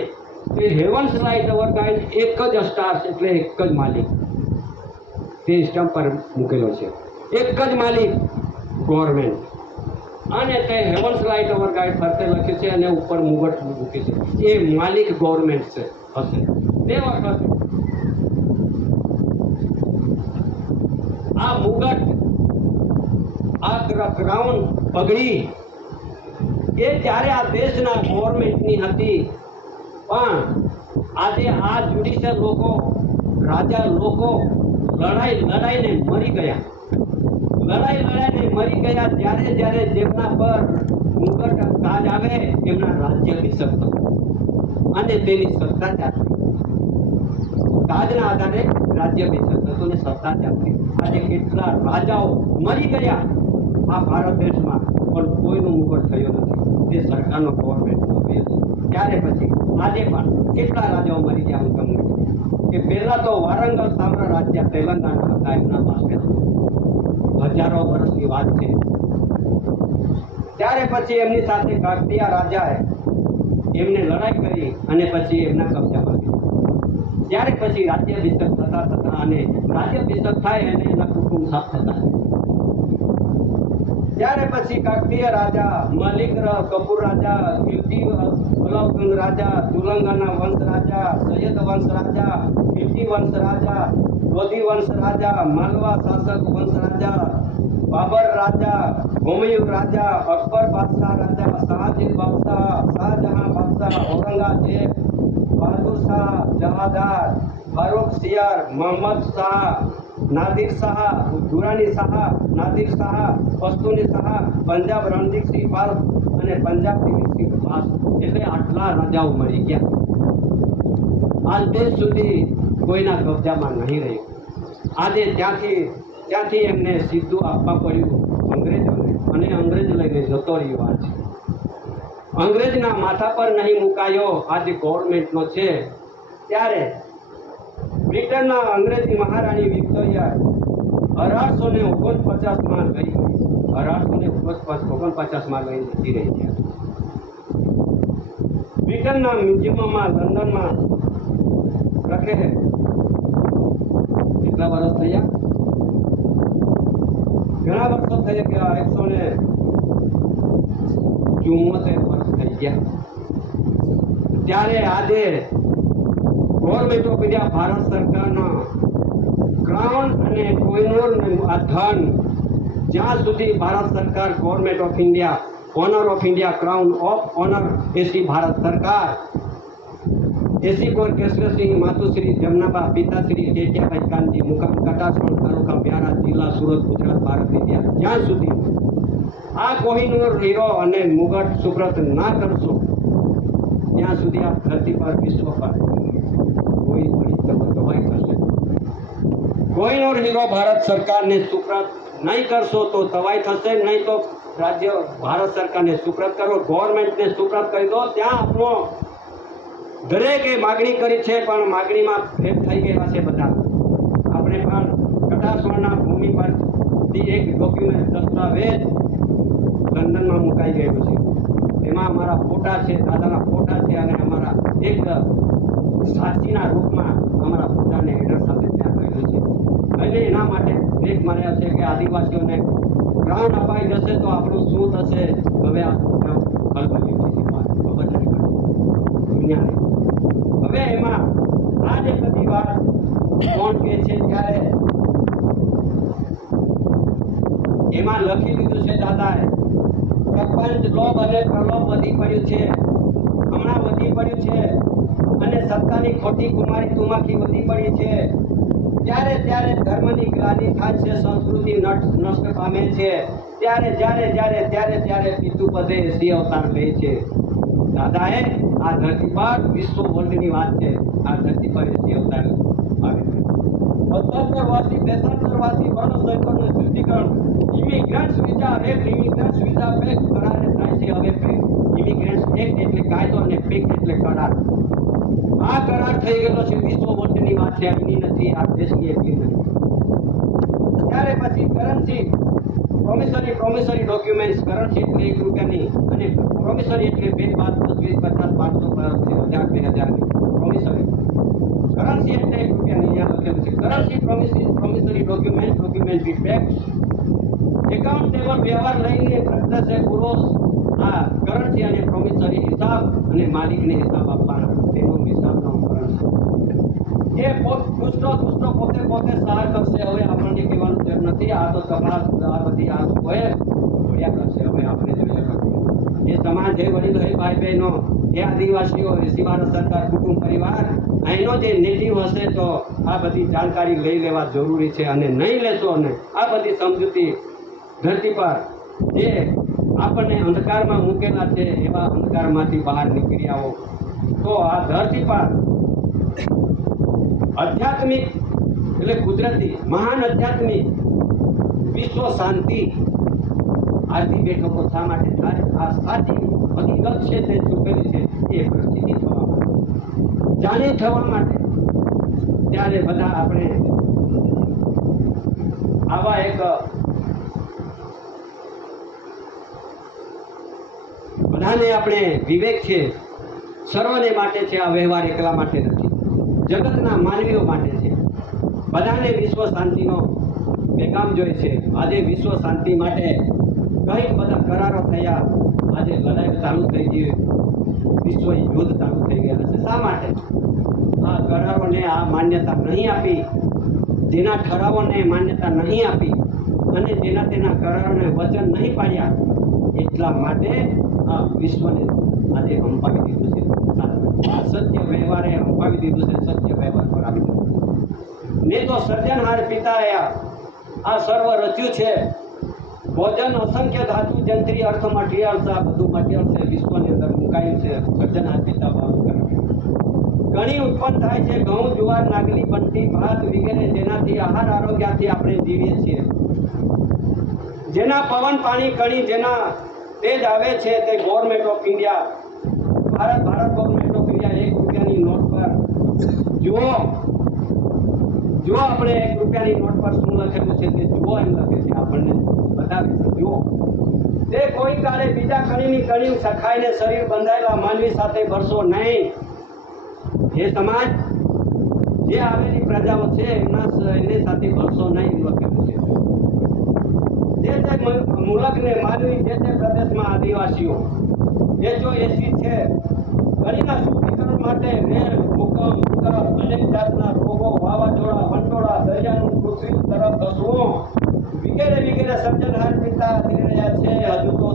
હેવન્સ લાઇટ અવર ગાઈડ, એક જ સ્ટાર એટલે એક જ માલિક તે સ્ટેમ્પ પર મૂકેલો છે, એક જ માલિક ગવર્મેન્ટ. અને તે હેવન્સ લાઇટ અવર ગાઈડ ફરતે લખ્યું છે અને ઉપર મુગટ મૂકી છે, એ માલિક ગવર્મેન્ટ છે હશે. તે વખતે આ મુગટ, આ ક્રાઉન પગડી એ ત્યારે આ દેશના ગવર્મેન્ટની હતી, પણ આજે આ જ્યુડિશિયલ લોકો, રાજા લોકો લડાઈને મરી ગયા, લડાઈને મરી ગયા. જ્યારે જેમના પર મુગટ તાજ આવે એમના રાજ્યાભિષેક થતો અને તેની સત્તા ચાલતી, તાજના આધારે રાજ્યાભિષેક થતો ને સત્તા ચાલતી. આજે કેટલા રાજાઓ મરી ગયા આ ભારત દેશમાં, પણ કોઈનો મુગટ થયો નથી, તે સરકારનો ગવર્મેન્ટનો થયો છે. ત્યારે પછી આજે પણ કેટલા રાજાઓ મરી ગયા. હું તમને કે પહેલા તો વારંગલ સામ્રાજ્ય તેલંગાણા હતા, એમના પાસે હજારો વર્ષની વાત છે. ત્યારે પછી એમની સાથે કાકતીયા રાજાએ એમને લડાઈ કરી અને પછી એમના કબજામાં લીધા. ત્યારે પછી રાજ્યાભિષેક થતા અને રાજ્યાભિષેક થાય અને એના કુટુંબ સાફ થતા. ત્યારે પછી કાકતીય રાજા, મલિક કપૂર રાજા, ખિલજી અલાઉદ્દીન રાજા, તુલંગાના વંશ રાજા, સૈયદ વંશ રાજા, ખિલજી વંશ રાજા, લોધી વંશ રાજા, માલવા શાસક વંશ રાજા, બાબર રાજા, હુમાયુન રાજા, અકબર બાદશાહ રાજા, શાહજી બાદશાહ, શાહજહાં બાદશાહ, ઔરંગઝેબ, બહાદુર શાહ, જહાદાર, ફારૂક સિયાર, મોહમ્મદ શાહ, નાદિર શાહ, દુરાની શાહ, નાદિર શાહ, પશ્તુની શાહ, પંજાબ રણજીતસિંહ પાલ અને પંજાબ દિલીપસિંહ પાલ, એટલે આટલા રાજાઓ મરી ગયા. આજ દેશ સુધી કોઈના કબજામાં નહીં રહ્યું. આજે ત્યાંથી એમને સીધું આપવા પડ્યું અંગ્રેજોને, અને અંગ્રેજ લઈને જતો રહ્યો. આજ અંગ્રેજના માથા પર નહીં મુકાયો, આજે ગવર્મેન્ટનો છે. ત્યારે બ્રિટનના અંગ્રેજી મહારાણી વિક્ટોરિયા 1849માં ગઈ, 1849માં ગઈ જતી રહી છે. બ્રિટનના મ્યુઝિયમમાં લંડનમાં રખે. કેટલા વર્ષ થયા? ઘણા વર્ષો થઈ ગયા, 174 વર્ષ થઈ ગયા. ત્યારે આજે ગવર્મેન્ટ ઓફ ઇન્ડિયા ભારત સરકારના ક્રાઉન અને કોહિનૂરનું આ ધન, જ્યાં સુધી ભારત સરકાર government of India, owner of India, crown of honour એસી ભારત સરકાર, એસી કોર કેશવસિંહ માતુશ્રી જમનાબા પિતાશ્રી ટેટિયાભાઈ કાનજી, મુકામ કટાસણ, તાલુકા બ્યારા, જિલ્લા સુરત, ગુજરાત, ભારત ઇન્ડિયા, જ્યાં સુધી આ કોહિનૂર હીરો અને મુગટ સુપ્રત ના કરશો ત્યાં સુધી આ ધરતી પર, વિશ્વ પર કોઈ દબાઈ થશે. કોહિનૂર હીરો ભારત સરકારને સુપ્રત નહીં કરશો તો તવાઈ થશે. નહીં તો રાજ્ય ભારત સરકારને સુપ્રત કરો, ગવર્મેન્ટને સુપ્રત કરી દો. ત્યાં આપણો દરેકે માગણી કરી છે, પણ માગણીમાં ફેર થઈ ગયા છે બધા. આપણે પણ કટાસવાના ભૂમિ પરથી એક ડોક્યુમેન્ટ, દસ્તાવેજ લંડનમાં મુકાઈ ગયેલું છે. એમાં અમારા ફોટા છે, દાદાના ફોટા છે, અને અમારા એક સાચીના રૂપમાં અમારા ફોટાને એડ્રેસ સાથે ત્યાં કરેલું છે. અને એના માટે એક માન્યા છે કે આદિવાસીઓને ગ્રાઉન્ડ અપાઈ જશે તો આપણું શું થશે. હવે આ ખબર નથી પડતી દુનિયાને. હવે એમાં આ જે બધી વાત કોણ કહે છે, ત્યારે એમાં એમાં લખી દીધું છે દાદાએ, પ્રપંચ લોભ અને પ્રલોભ વધી પડ્યું છે, હમણાં વધી પડ્યું છે, અને સત્તાની ખોટી કુમારી તુમાખી વધી પડી છે. ત્યારે ત્યારે ધર્મની ગ્લાનિ થાય છે, સંસ્કૃતિ નષ્ટ પામે છે. ત્યારે ત્યારે પિતૃ પદે એસી અવતાર લે છે. દાદાએ આ ધરતી પર વિશ્વ વર્લ્ડની વાત છે, આ ધરતી પર એસી અવતાર આવે છે. અધ્યાત્મવાસી દેશાંતરવાસી વર્ણસંકરનું શુદ્ધિકરણ, immigrants visa act, immigrants visa pact કરારે થાય છે હવે પેક્ટ. ઇમિગ્રન્ટ્સ એક્ટ એટલે કાયદો અને પેક્ટ એટલે કરાર. આ કરાર થઈ ગયેલો છે, વિશ્વ વર્લ્ડની વાત છે, એની નથી, આ દેશની એટલી નથી. ત્યારે પછી કરન્સી, પ્રોમિસરી ડોક્યુમેન્ટ્સ, કરન્સી એટલે 1 રૂપિયાની, અને પ્રોમિસરી એટલે 2, 5, 10, 20, 50, 500, 1000, 2000 પ્રોમિસરી. કરન્સી એટલે 1 રૂપિયાની, અહીંયા લખેલું છે. Currency promissory document respect accountable વ્યવહાર લઈને પ્રત્યક્ષ પૂરો આ કરન્સી અને પ્રોમિસરી હિસાબ અને માલિકને હિસાબ આપવાનો, તેનો હિસાબનો કરન્સી. એ દુષ્ટો પોતે સહાય કરશે. હવે આપણને કહેવાનું જરૂર નથી, આ તો તપાસ આ બધી આ લોકોએ જોયા કરશે. હવે આપણે જોયા કરશે એ સમાજ, જે વડીલો, એ ભાઈ બહેનો, એ આદિવાસીઓ, એ સીમાડા સરકાર, કુટુંબ પરિવાર, અહીંનો જે નેટિવ હશે તો આ બધી જાણકારી લઈ લેવા જરૂરી છે. અને નહીં લેશો ને આ બધી સમજૂતી ધરતી પર જે આપણને અંધકારમાં મૂકેલા છે, એવા અંધકારમાંથી બહાર નીકળી આવો તો આ ધરતી પર આધ્યાત્મિક એટલે કુદરતી મહાન આધ્યાત્મિક વિશ્વ શાંતિ આરતી બેઠકો શા માટે થાય? આ સાચી હકીકત છે તે ચૂકેલી છે એ પરિસ્થિતિ થવા માટે, જાણી થવા માટે. ત્યારે બધા આપણે આવા એક બધાને આપણે વિવેક છે, સર્વને માટે છે. આ વ્યવહાર એકલા માટે નથી, જગતના માનવીઓ માટે છે. બધાને વિશ્વ શાંતિનો પેગામ જોઈએ છે. આજે વિશ્વ શાંતિ માટે કઈ બધા કરારો થયા, આજે લડાઈ ચાલુ થઈ ગઈ, વિશ્વ યુદ્ધ ચાલુ થઈ ગયા છે. શા માટે? આ કરારોને આ માન્યતા નહીં આપી, જેના ઠરાવોને માન્યતા નહીં આપી, અને જેના તેના કરારોને વચન નહીં પાડ્યા, એટલા માટે આ વિશ્વને આજે હંપાવી દીધું છે. સત્ય વ્યવહારે હંપાવી દીધું છે, સત્ય વ્યવહાર પર આવી દીધું ને. તો સર્જનહાર પિતાએ આ સર્વ રચ્યું છે. ભોજન અસંખ્ય ધાતુ જંત્રી અર્થ મટીરિયલ્સ, આ બધું મટીરિયલ છે વિશ્વની અંદર મુકાયું છે. સર્જનહાર પિતા ઘણી ઉત્પન્ન થાય છે, ઘઉં, જુવાર, નાગલી, બંટી, ભાત વગેરે, જેનાથી આહાર આરોગ્યથી આપણે જીવીએ છીએ. જેના પવન પાણી કણી જેના તેજ આવે છે તે government of India, Bharat government of India 1 રૂપિયાની નોટ પર જો આપણે 1 રૂપિયાની નોટ પર શું લખેલું છે તે જુઓ, એમ લખે છે, આપણને બતાવે છે. જુઓ, તે કોઈ કાળે બીજા કણીની કણી સખાઈને શરીર બંધાયેલા માનવી સાથે ભરશો નહીં. એ સમાજ જે આવેલી પ્રજાઓ છે એને સાથે ભરશો નહીં, એમ લખેલું છે. જે મુલકને માનવી, જે પ્રદેશમાં આદિવાસીઓ એસી છે, કણીના શુદ્ધિકરણ માટે રેલ, ભૂકંપ, અનેક જાતના રોગો, વાવાઝોડા, વંટોળા, દરિયાનું પૃથ્વી તરફ ધસવું વગેરે સર્જનહાર પિતા કરી રહ્યા છે. હજુ તો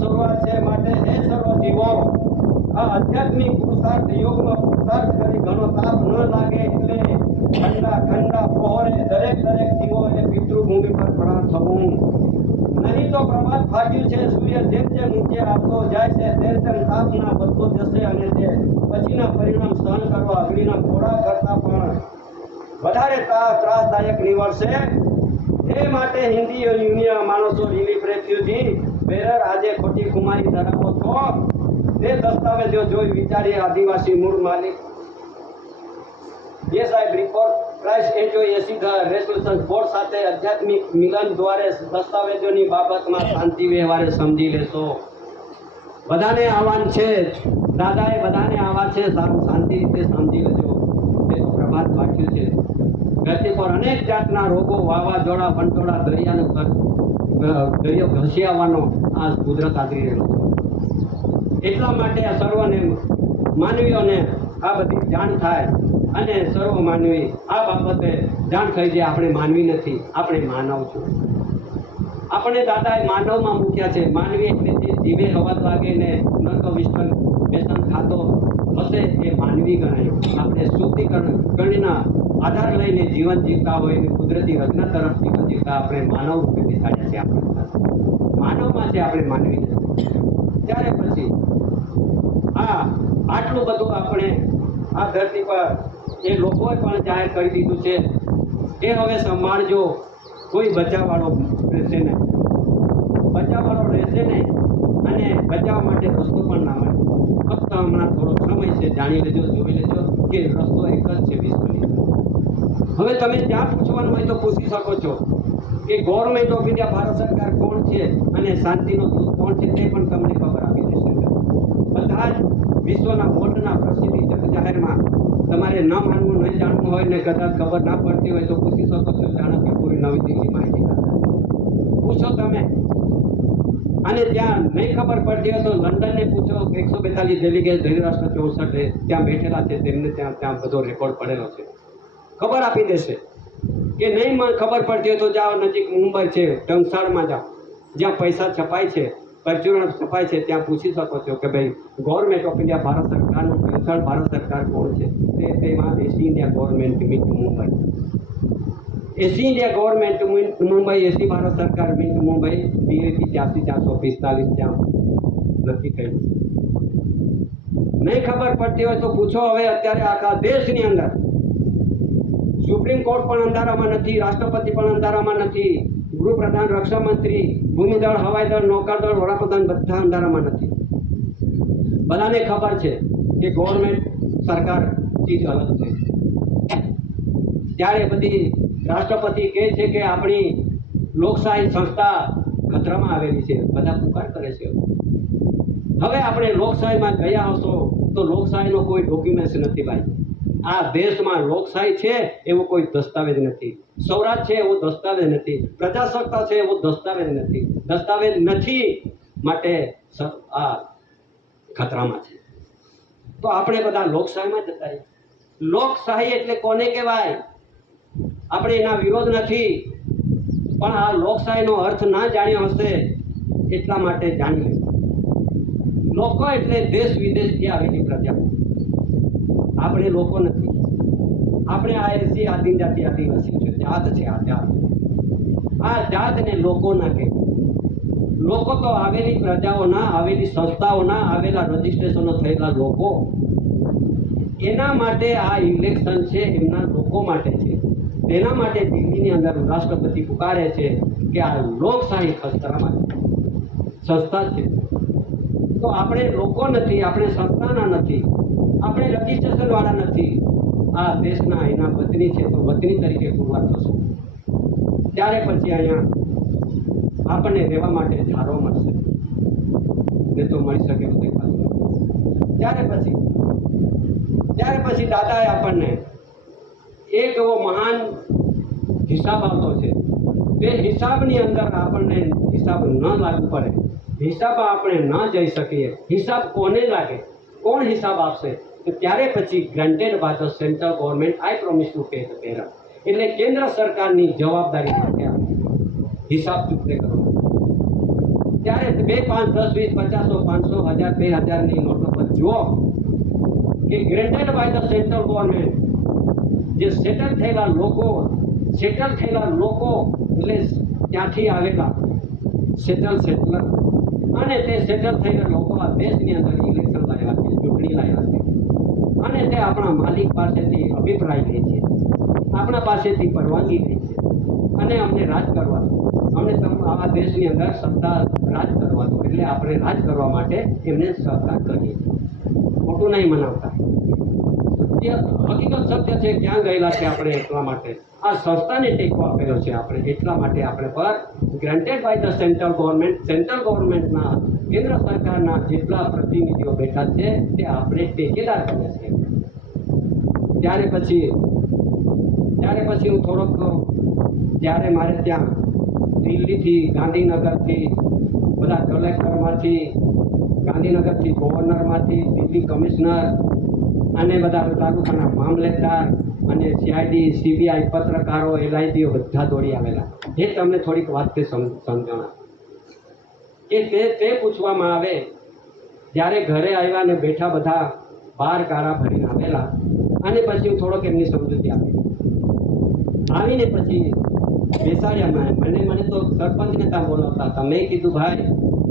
શરૂઆત છે. માટે હે સર્વ જીવો, આ આધ્યાત્મિક પુરુષાર્થ યોગમાં પુરુષાર્થ કરી ઘણો તાપ ન લાગે એટલે ઠંડા પહોરે દરેક જીવોએ પિતૃભૂમિ પર પ્રણામ થવું. નહીં તો પ્રભાત ફાટ્યું છે, સૂર્ય જેમ ઊંચે આવતો જાય છે તેમ તાપના વધતો જશે, અને તે પછીના પરિણામ સહન કરવા અગ્નિના ઘોડા કરતા પણ વધારે ત્રાસદાયક નીવડશે. એ માટે હિન્દી યુનિયન માણસો, રિલીફ રેફ્યુજી બેરર આજે ખોટી કુમારી ધરાવો છો તે દસ્તાવેજો જોઈ વિચારી આદિવાસી મૂળ માલિક Yes, I report Christ HOAC resolution board સાથે આધ્યાત્મિક મિલન દ્વારે દસ્તાવેજોની બાબતમાં શાંતિ વ્યવહારે સમજી લેશો. બધાને આહવાન છે, દાદાએ બધાને આહવાન છે, શાંતિ રીતે સમજી લેજો. એ તો પ્રભાત વાક્યું છે. ધરતી પર અનેક જાતના રોગો, વાવાઝોડા, વંટોળા, દરિયો ઘસી આવવાનો આ કુદરત આદરી રહેલો છે. એટલા માટે આ સર્વને માનવીઓને આ બધી જાણ થાય અને સર્વ માનવી આ બાબતે જાણ થઈ જાય. આપણે માનવી નથી, આપણે માનવ છું. આપણે દાદાએ માનવમાં મૂક્યા છે. માનવી એટલે જે જીવે હવા લાગે ને નર્ક વિસ્તન બેસન ખાતો હશે એ માનવી ગણાય. આપણે શુદ્ધિકરણના આધાર લઈને જીવન જીવતા હોય એવી કુદરતી રચના તરફ જીવન જીવતા આપણે માનવ રૂપે બેસાડ્યા છે. આપણે માનવમાં છે, આપણે માનવી નથી. ત્યારે પછી આટલું બધું આપણે આ ધરતી પર એ લોકોએ પણ જાહેર કરી દીધું છે કે હવે સંભાળજો, કોઈ બચાવવાળો રહેશે નહીં, બચાવવાળો રહેશે નહીં અને બચાવવા માટે રસ્તો પણ ના મળે. ફક્ત હમણાં થોડો સમય છે, જાણી લેજો, જોઈ લેજો કે રસ્તો એક જ છે વિશ્વની. હવે તમે જ્યાં પૂછવાનું હોય તો પૂછી શકો છો કે ગવર્મેન્ટ ઓફ ઇન્ડિયા ભારત સરકાર કોણ છે અને શાંતિનો દૂત કોણ છે તે પણ તમને ખબર આપી દેશે. બધા જ વિશ્વના બોર્ડના પ્રસિદ્ધિ જાહેરમાં તમારે ન માનવું, નહીં જાણવું હોય ને કદાચ ખબર ના પડતી હોય તો પૂછી શકો છો. ચાણક્યપુરી નવી દિલ્હી માહિતી પૂછો તમે. અને ત્યાં નહીં ખબર પડતી હોય તો લંડનને પૂછો. 142 ડેલિગેટ ધૈર્યરાષ્ટ્ર 64 ત્યાં બેઠેલા છે, તેમને ત્યાં બધો રેકોર્ડ પડેલો છે. ખબર આપી દેશે. કે નહીં ખબર પડતી હોય તો જાઓ, નજીક મુંબઈ છે, ટંકસાળમાં જાઓ, જ્યાં પૈસા છપાય છે, પરચુરણ છપાય છે, ત્યાં પૂછી શકો છો કે ભાઈ ગવર્મેન્ટ ઓફ ઇન્ડિયા ભારત સરકારનું ટંકસાળ ભારત સરકાર કોણ છે. તેમાં એસી ઇન્ડિયા ગવર્મેન્ટ મીટ મુંબઈ, એસી ઇન્ડિયા ગવર્મેન્ટ મુંબઈ, એસી ભારત સરકાર મીટ મુંબઈ, DAP 84-445 ત્યાં નક્કી થયેલું. નહીં ખબર પડતી હોય તો પૂછો. હવે અત્યારે આખા દેશની અંદર સુપ્રીમ કોર્ટ પણ અંધારામાં નથી, રાષ્ટ્રપતિ પણ અંધારામાં નથી, ગૃહપ્રધાન, રક્ષામંત્રી, ભૂમિદળ, હવાઈદળ, નૌકાદળ, વડાપ્રધાન બધા અંધારામાં નથી. બધાને ખબર છે કે ગવર્મેન્ટ સરકાર ચીજ અલગ છે. ત્યારે બધી રાષ્ટ્રપતિ કહે છે કે આપણી લોકશાહી સંસ્થા ખતરામાં આવેલી છે. બધા પુકાર કરે છે. હવે આપણે લોકશાહીમાં ગયા હશો તો લોકશાહીનો કોઈ ડોક્યુમેન્ટ્સ નથી ભાઈ. આ દેશમાં લોકશાહી છે એવો કોઈ દસ્તાવેજ નથી. સ્વરાજ છે એવો દસ્તાવેજ નથી. પ્રજાસત્તા છે એવો દસ્તાવેજ નથી. દસ્તાવેજ નથી માટે આ ખતરામાં છે. તો આપણે બધા લોકશાહીમાં જતા રહીએ. લોકશાહી એટલે કોને કહેવાય? આપણે એના વિરોધ નથી, પણ આ લોકશાહીનો અર્થ ના જાણ્યો હશે એટલા માટે જાણી લે. લોકો એટલે દેશ વિદેશથી આવેલી પ્રજા. આપણે લોકો નથી. આપણે આ એસી આદિજાતિ આદિવાસી છે, જાત છે. આ જાતને લોકો ના કહે. લોકો તો આવેલી પ્રજાઓના, આવેલી સંસ્થાઓના, આવેલા રજીસ્ટ્રેશનો થયેલા લોકો. એના માટે આ ઇલેક્શન છે, એમના લોકો માટે છે. તેના માટે દિલ્હીની અંદર રાષ્ટ્રપતિ પુકારે છે કે આ લોકશાહી ખતરામાં સંસ્થા છે. તો આપણે લોકો નથી, આપણે સંસ્થાના નથી, આપણે રજીસ્ટ્રેશન વાળા નથી. આ દેશના એના વતની છે, તો વતની તરીકે પુરવાર થશું. ત્યારે પછી અહીંયા આપણને રહેવા માટે ધારો મળશે, ને તો મળી શકે એવું દેખાતું. ત્યારે પછી દાદાએ આપણને એક એવો મહાન હિસાબ આવતો છે. તે હિસાબની અંદર આપણને હિસાબ ન લાગુ પડે, હિસાબ આપણે ન જઈ શકીએ. હિસાબ કોને લાગે? કોણ હિસાબ આપશે? તો ત્યારે પછી granted by the central government, I promise to pay the bearer. એટલે કેન્દ્ર સરકારની જવાબદારી માટે હિસાબ ચૂકતે કરો. ત્યારે 2, 5, 10, 20, 50, 500, 1000, 2000ની નોટો પર જુઓ કે granted by the central government. જે સેટલ થયેલા લોકો એટલે ત્યાંથી આવેલા સેટલર, અને તે સેટલ થયેલા લોકો આ દેશની અંદર ઇલેક્શન લાવ્યા છે, ચૂંટણી લાવ્યા છે, અને તે આપણા માલિક પાસેથી અભિપ્રાય લે છે, આપણા પાસેથી પરવાનગી લે છે, અને અમને રાજ કરવાનું, અમને આ દેશની અંદર સત્તા રાજ કરવાનું, એટલે આપણે રાજ કરવા માટે એમને સહકાર કરીએ. ખોટું નહીં મનાવતા. હકીકત સત્ય છે. ક્યાં ગયેલા છે આપણે? એટલા માટે આ સંસ્થાને ટેકો આપેલો છે આપણે. એટલા માટે આપણે પર ગ્રાન્ટેડ બાય ધ સેન્ટ્રલ ગવર્મેન્ટના, કેન્દ્ર સરકારના જેટલા પ્રતિનિધિઓ બેઠા છે તે આપણે ટેકેદાર બને છે. ત્યારે પછી હું થોડોક, જ્યારે મારે ત્યાં દિલ્હીથી, ગાંધીનગરથી, બધા કલેક્ટરમાંથી, ગાંધીનગરથી ગવર્નરમાંથી, દિલ્હી કમિશનર, અને બધા તાલુકાના મામલેદાર અને CID CBI પત્રકારો LIDઓ બધા દોડી આવેલા. એ તમને થોડીક વાતથી સમજણા કે તે પૂછવામાં આવે જ્યારે ઘરે આવ્યા ને બેઠા બધા 12 ગાળા ભરીને આવેલા. અને પછી હું થોડોક એમની સમજૂતી આપી આવીને પછી બેસાડ્યા. મને તો સરપંચને ત્યાં બોલાવતા હતા. મેં કીધું ભાઈ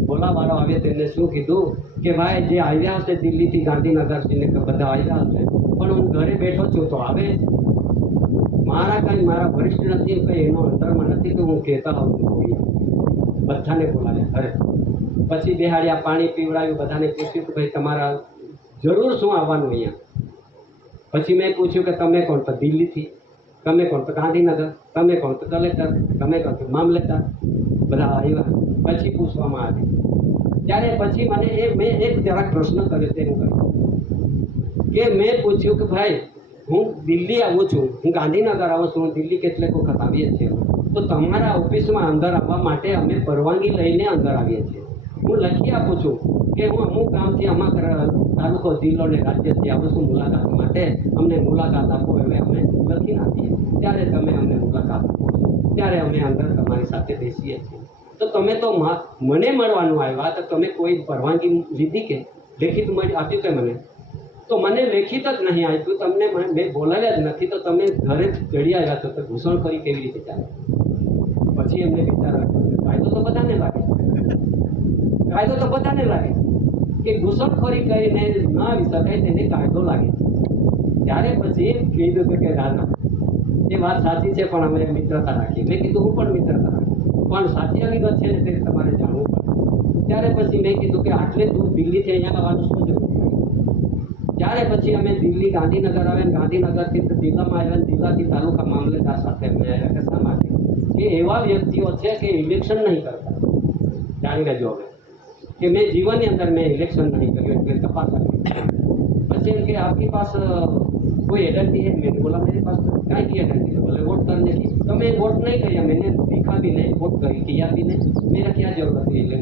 બોલાવાળો આવે તેને શું કીધું કે ભાઈ જે આવ્યા હશે દિલ્હીથી ગાંધીનગરથી બધા આવ્યા હશે પણ હું ઘરે બેઠો છું તો આવે મારા વરિષ્ઠ નથી કંઈ એનો અંતરમાં નથી તો હું કહેતા હોઉં બધાને બોલાવ્યા ઘરે. પછી બેહાડ્યા, પાણી પીવડાવ્યું, બધાને પૂછ્યું કે ભાઈ તમારા જરૂર શું આવવાનું અહીંયા. પછી મેં પૂછ્યું કે તમે કોણ? તો દિલ્હીથી. તમે કોણ? તો ગાંધીનગર. તમે કોણ? તો કલેક્ટર. તમે કોણ? તો મામલતદાર. બધા આવ્યા. પછી પૂછવામાં આવે ત્યારે પછી મને મેં એક જરાક પ્રશ્ન કર્યો તેનું કર્યું કે મેં પૂછ્યું કે ભાઈ હું દિલ્હી આવું છું, હું ગાંધીનગર આવું છું, દિલ્હી કેટલેક વખત આવીએ છીએ, તો તમારા ઓફિસમાં અંદર આવવા માટે અમે પરવાનગી લઈને અંદર આવીએ છીએ. હું લખી આપું છું કે હું અમુક ગામથી તાલુકો જિલ્લો ને રાજ્યથી આવું છું મુલાકાત માટે, અમને મુલાકાત આપો. હવે અમે લખી નાખીએ ત્યારે તમે અમને મુલાકાત આપો ત્યારે અમે અંદર તમારી સાથે બેસીએ છીએ. તો તમે તો મને મળવાનું આવ્યા તો તમે કોઈ પરવાનગી લીધી કે લેખિત આપ્યું કે મને? તો મને લેખિત જ નહીં આપ્યું. તમને મેં બોલાવ્યા જ નથી તો તમે ઘરે ચડી આવ્યા તો ઘૂસણખોરી કેવી રીતે ચાલે? પછી એમને વિચાર કાયદો તો બધાને લાગે, કાયદો તો બધાને લાગે કે ઘૂસણખોરી કરીને ન આવી શકાય તેને કાયદો લાગે. ત્યારે પછી કીધું કે દાદા એ વાત સાચી છે પણ અમે મિત્રતા રાખીએ. મેં કીધું હું પણ મિત્રતા રાખી પણ સાચી હકીકત છે ને તે તમારે જાણવું પડે. ત્યારે પછી મેં કીધું કે આટલે દૂર દિલ્હીથી અહીંયા આવવાનું શું જરૂર? ત્યારે પછી અમે દિલ્હી ગાંધીનગર આવ્યા, ગાંધીનગરથી જિલ્લામાં આવ્યા, જિલ્લાથી તાલુકા મામલેદાર સાથે અમે આવ્યા. કે શા માટે? એ એવા વ્યક્તિઓ છે કે ઇલેક્શન નહીં કરતા. જાણી લેજો હવે કે મેં જીવનની અંદર મેં ઇલેક્શન નહીં કર્યું એટલે તપાસ કરી. પછી એમ કે આપકી પાસ कोई एजेंसी है? मैंने बोला मेरे पास क्या की एजेंसी है? बोले वोट करने की. तो मैं वोट नहीं किया, मैंने दिखा भी नहीं, वोट किया भी नहीं. मेरा क्या जरूरत है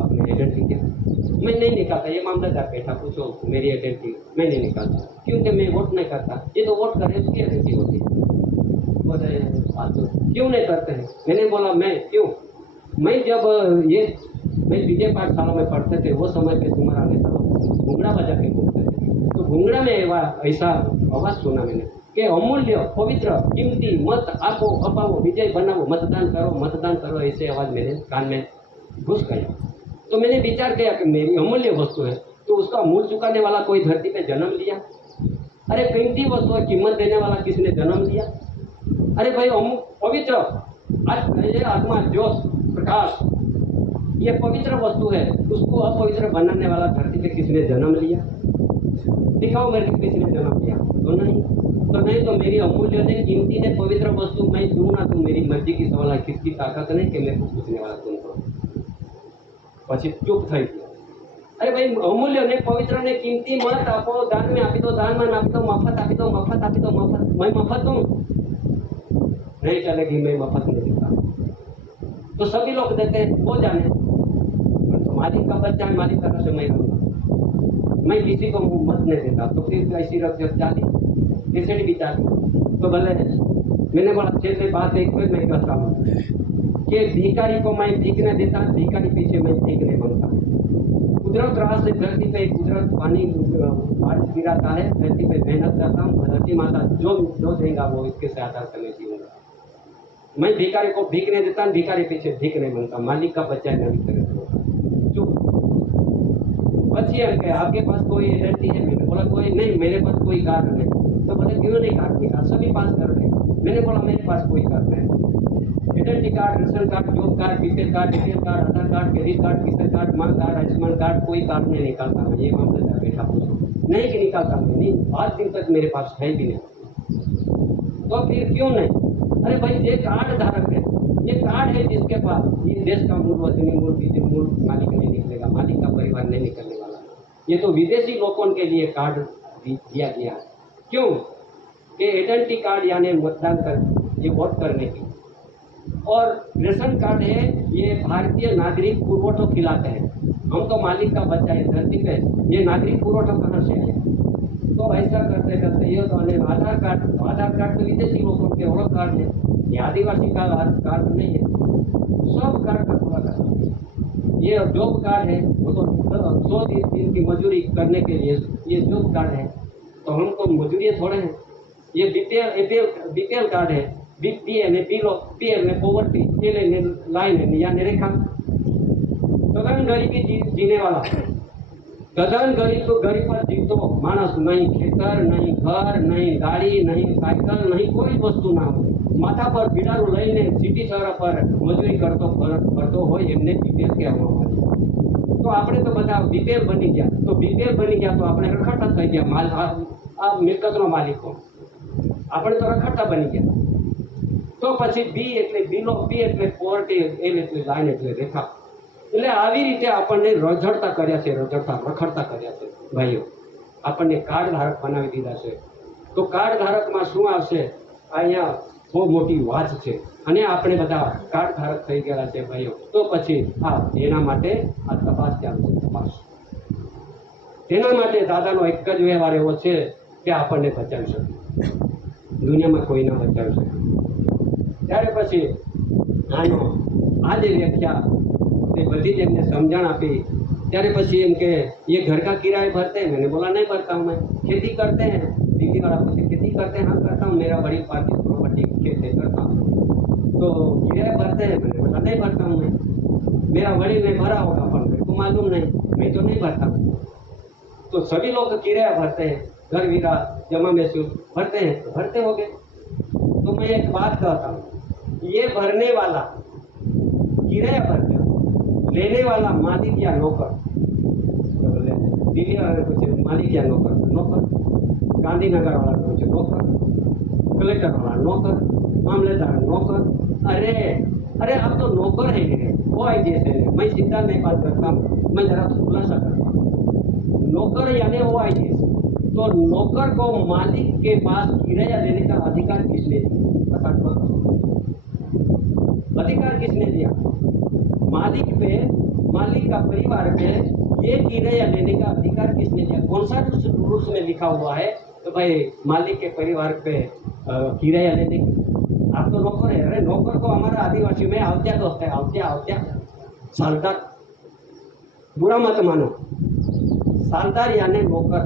अपने एजेंसी के? मैं नहीं निकालता. ये मामलेदार बैठा, पूछो मेरी एजेंसी मैं नहीं निकालता क्योंकि मैं वोट नहीं करता. ये तो वोट करे उसकी एजेंसी होती है. बोले क्यों नहीं करते हैं? मैंने बोला मैं क्यों, मैं जब ये मैं बीजे पाठशाला में पढ़ते थे वो समय पे तुम्हारा नेता घूंगड़ा बजा के घूमते थे. तो घूंगड़ा में ऐसा आवाज सुना मैंने कि अमूल्य पवित्र कीमती मत आपो अपाओ विजय बनाओ मतदान करो ऐसे आवाज मेरे कान में घुस गया. तो मैंने विचार किया कि मेरी अमूल्य वस्तु है तो उसका मूल चुकाने वाला कोई धरती पे जन्म लिया? अरे कीमती वस्तु है, कीमत देने वाला किसने जन्म लिया? अरे भाई पवित्र आत्मा जोश प्रकाश ये पवित्र वस्तु है, उसको अपवित्र बनाने वाला धरती पे किसने जन्म लिया? दिखाओ मेरे किसने जन्म लिया? तो नहीं तो मेरी अमूल्य ने कीमती ने पवित्र वस्तु मैं दूँ ना तू मेरी मर्जी की सवाल है, किसकी ताकत नहीं कि मैं कुछ पूछने वाला तुमको. પછી ચૂપ થઈ ગયો. અરે ભાઈ અમૂલ્ય ને પવિત્ર ને कीमती मत આપો, દાન में આપી દો, દાન में આપી દો, મફત આપી દો, મફત આપી દો, મફત. मैं मफत दूँ? नहीं चलेगी, मैं मफत नहीं देता. तो सभी लोग देते हैं वो जाने, तो मालिक का बच्चा है, मालिक तरफ से मैं रहूँगा, मैं किसी को मत नहीं देता. तो फिर ऐसी रख जाती कैसे भी जाती. तो भले मैंने बोला चलिए बात एक फिर मैं कहता हूँ कि भिखारी को मैं भीख नहीं देता, भिखारी पीछे मैं भीख नहीं मांगता. कुदरत राह से धरती पे कुदरत पानी बारिश गिराता है, धरती पे मेहनत करता हूँ, धरती माता जो देगा वो इसके से आधार से मैं जीऊँगा. मैं भिखारी को भीख नहीं देता, भिखारी पीछे भीख नहीं मांगता, मालिक का बच्चा नहीं करे. चुप. પછી એમ કે आपके पास कोई एजेंसी है? मैंने बोला कोई नहीं, मेरे पास कोई कार्ड नहीं. तो बोले क्यों नहीं कार्ड निकाल, सभी पास कर रहे. मैंने बोला मेरे पास कोई कार्ड नहीं. Identity card, ration card, job card, BPL card, ATM card, Aadhaar card, credit card, किसान कार्ड, मां कार्ड, आयुष्मान कार्ड, कोई कार्ड नहीं निकालता मैं. ये मामला बैठा पूछो नहीं कि निकालता मैं नहीं, 5 दिन तक मेरे पास है भी नहीं. तो फिर क्यों नहीं? अरे भाई ये कार्ड धारक है, ये कार्ड है जिसके पास ये देश का मूल वतनी मूल मालिक नहीं निकलेगा, मालिक का परिवार नहीं निकलने वाला. ये तो विदेशी लोगों के लिए कार्ड दिया गया है. क्यों? कि आइडेंटिटी कार्ड यानी मतदान कर ये वोट करने की, और रेशन कार्ड है ये भारतीय नागरिक पुरवठा खिलाते हैं. हम तो मालिक का बच्चा है धरती पे, ये नागरिक पुरवठा कहाँ से आया? तो ऐसा करते करते ये तो आधार कार्ड तो विदेशी लोगों के ओळख कार्ड है, ये आदिवासी का कार्ड नहीं है। सब कार्ड का पूरा करना। ये जॉब कार्ड है, वो तो 100 दिन की मजदूरी करने के लिए ये जॉब कार्ड है, तो हमको मजदूरी थोड़े हैं। ये बीपीएल कार्ड है, बीपीएल ने पीएल ने पॉवर्टी, एल ने लाइन है या रेखा। गगन गरीबी जीने वाला, गगन गरीब पर जीतो मानस नहीं, खेतर नहीं, घर नहीं, गाड़ी नहीं, साइकिल नहीं, कोई वस्तु ना हो, माथा पर पीड़ारू लईने सिटी शहर पर मजूरी करतो होय एमने बीपीएल कहेवामां आवे। तो आपणे तो बधा बीपीएल बनी गया, तो बीपीएल बनी गया तो आपणे रखड़ता थई गया, माल आ मिलकतनो मालिको आपणे तो रखड़ता बनी गया। तो पछी बी एटले बीलो, पी एटले पोवर्टी, एल एटले लाइन एटले रेखा। એટલે આવી રીતે આપણને રઝળતા કર્યા છે, રખડતા કર્યા છે ભાઈઓ। આપણને કાર્ડ ધારક બનાવી દીધા છે। તો કાર્ડ ધારકમાં શું આવશે? અહીંયા બહુ મોટી વાત છે અને આપણે બધા કાર્ડ ધારક થઈ ગયેલા છે ભાઈઓ। તો પછી એના માટે આ તપાસ ચાલુ છે, તપાસ। તેના માટે દાદાનો એક જ વ્યવહાર એવો છે કે આપણને બચાવી શકે, દુનિયામાં કોઈ ના બચાવી શકે। ત્યારે પછી આનો આ જે વ્યાખ્યા बधी ने समझण आपी। त्यारे पछी एम के ये घर का किराया भरते हैं? मैंने बोला नहीं भरता हूँ, मैं खेती करते हैं। दिल्ली वाला पूछे खेती करते हैं? हाँ करता हूँ, मेरा बड़ी पार्टी प्रॉपर्टी खेत है, करता हूँ। तो किराया भरते हैं? मैंने बोला नहीं भरता हूँ मैं। मेरा वड़ील ने भरा होगा पर मेरे को मालूम नहीं, मैं तो नहीं भरता। तो सभी लोग किराया भरते हैं, घर वीरा जमा महसूस भरते हैं, तो भरते हो गए। तो मैं एक बात कहता हूँ, ये भरने वाला किराया भरते लेने वाला मालिक या नौकर, दिल्ली वाले पूछे मालिक या नौकर? नौकर। गांधीनगर वाला पूछे नौकर, कलेक्टर वाला नौकर, मामलेदार नौकर। अरे अरे अब तो नौकर है ये, वो आई जैसे मैं सीधा नहीं बात करता हूँ, मैं जरा खुलासा करता हूँ। नौकर यानी वो आई जैसे, तो नौकर को मालिक के पास किराया लेने का अधिकार किसने दिया? अधिकार किसने दिया? मालिक का परिवार पे ये किराया लेने का अधिकार किसने दिया? कौन सा रूल्स में लिखा हुआ है तो भाई मालिक के परिवार पे किराया लेने की? आप तो नौकर है। अरे नौकर को हमारा आदिवासी में आवत्या दोस्त है, आवत्या सालदार। बुरा मत मानो, सालदार यानी नौकर,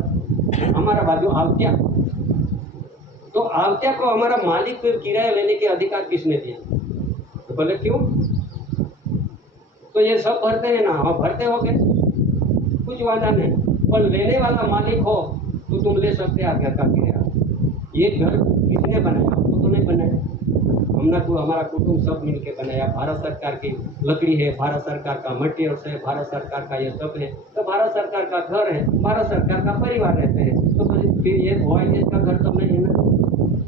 हमारा बाजू आवत्या। तो आवत्या को हमारा मालिक पे किराया लेने के अधिकार किसने दिया? तो बोले क्यों? तो ये सब भरते हैं ना? हाँ भरते हो गए, कुछ वादा नहीं। पर लेने वाला मालिक हो तो तुम ले सकते हैं घर का किराया। ये घर किसने बनाया? आपको तो नहीं बनाया, हमने तो हमारा कुटुंब सब मिलके बनाया। भारत सरकार की लकड़ी है, भारत सरकार का मटेरियल्स है, भारत सरकार का ये सब है। तो भारत सरकार का घर है, भारत सरकार का परिवार रहते हैं। तो फिर ये OIS का घर तो नहीं है ना,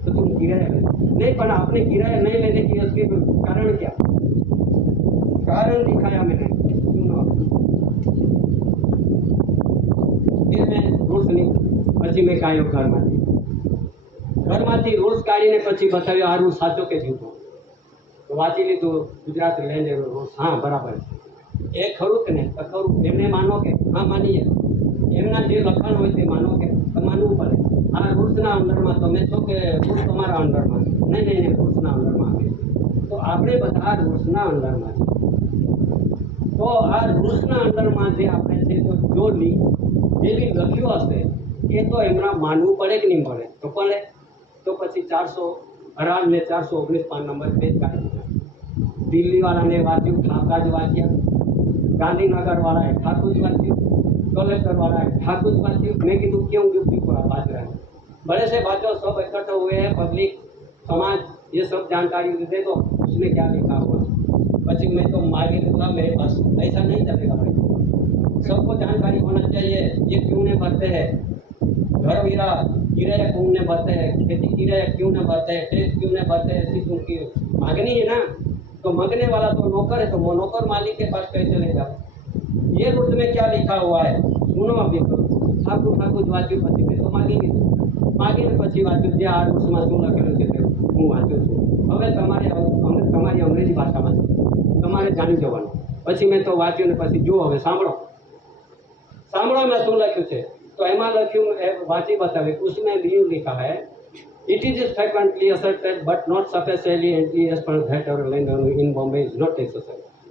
तो तुम किराया नहीं। पर आपने किराया नहीं लेने की उसके कारण क्या? कारण दिखाया मैंने, सुनो। फिर मैं रूल्स नहीं, पछी मैं काढ्यो घरमांथी रूल्स काढीने पछी बताव्यो आ रूल्स साचो के जूठो। तो वांची लीधुं गुजरात लैंड रूल्स, हाँ बराबर है। ए खरुं के नहीं? तो खरुं। एमने मानो के? हाँ मानीए। एमना जे लखाण होय ते मानो के? तो मानवुं पड़े। आ रूल्सना अंडरमां तमे छो के रूल्स तमारा अंडरमां? नहीं, रूल्सना अंडरमां आवे। तो आपणे बधा रूल्सना अंडरमां छे। तो आ रूल्सना अंडरमां जे आपणे छे तो जो जेवी लख्युं हशे ए तो एमना मानवुं पड़े के नहीं पड़े? तो पड़े। तो पछी 418 ने 419 पान नंबर पेज काढी दीधा। दिल्ली वाला ने वांच्युं, ठाका ज वांच्या। गांधीनगर वाला है ठाकुर ज वांच्युं। कलेक्टर वाला है ठाकुर ज वांच्युं। मैं कीधुं क्यों पूरा बात रहे? बड़े से बातों सब इकट्ठा हुए हैं, पब्लिक समाज ये सब जानकारी दे दो, उसमें क्या लिखा हुआ। पछी मैं तो मांगी लूँगा, मेरे पास ऐसा नहीं चलेगा भाई। सबको जानकारी होना चाहिए ये क्यों नहीं भरते हैं, घर वीरा किराया क्यों नहीं भरते हैं, खेती किराया क्यों नहीं भरते हैं, टैक्स क्यों नहीं भरते हैं। ऐसी उनकी मांगनी है ना, तो मांगने वाला तो नौकर है, तो वो नौकर मालिक के पास कैसे ले जाओ? ये रूल्स में क्या लिखा हुआ है सुनो। अभी तो ठाकुर वांच्યું, પછી મેં તો માગીને પછી વાંચ્યું જે આ રૂલ્સમાં શું લખેલું છે તે હું વાંચું છું। હવે તમારી અંગ્રેજી ભાષામાં છે, તમારે જાણી જવાનું। પછી મેં તો વાંચ્યું ને પછી જુઓ, હવે સાંભળો એમાં શું લખ્યું છે। तो एमा लख्યું वांची बतावे उसमें यूं लिखा है it is frequently asserted but not sufficiently as per that our land in Bombay is not exercised.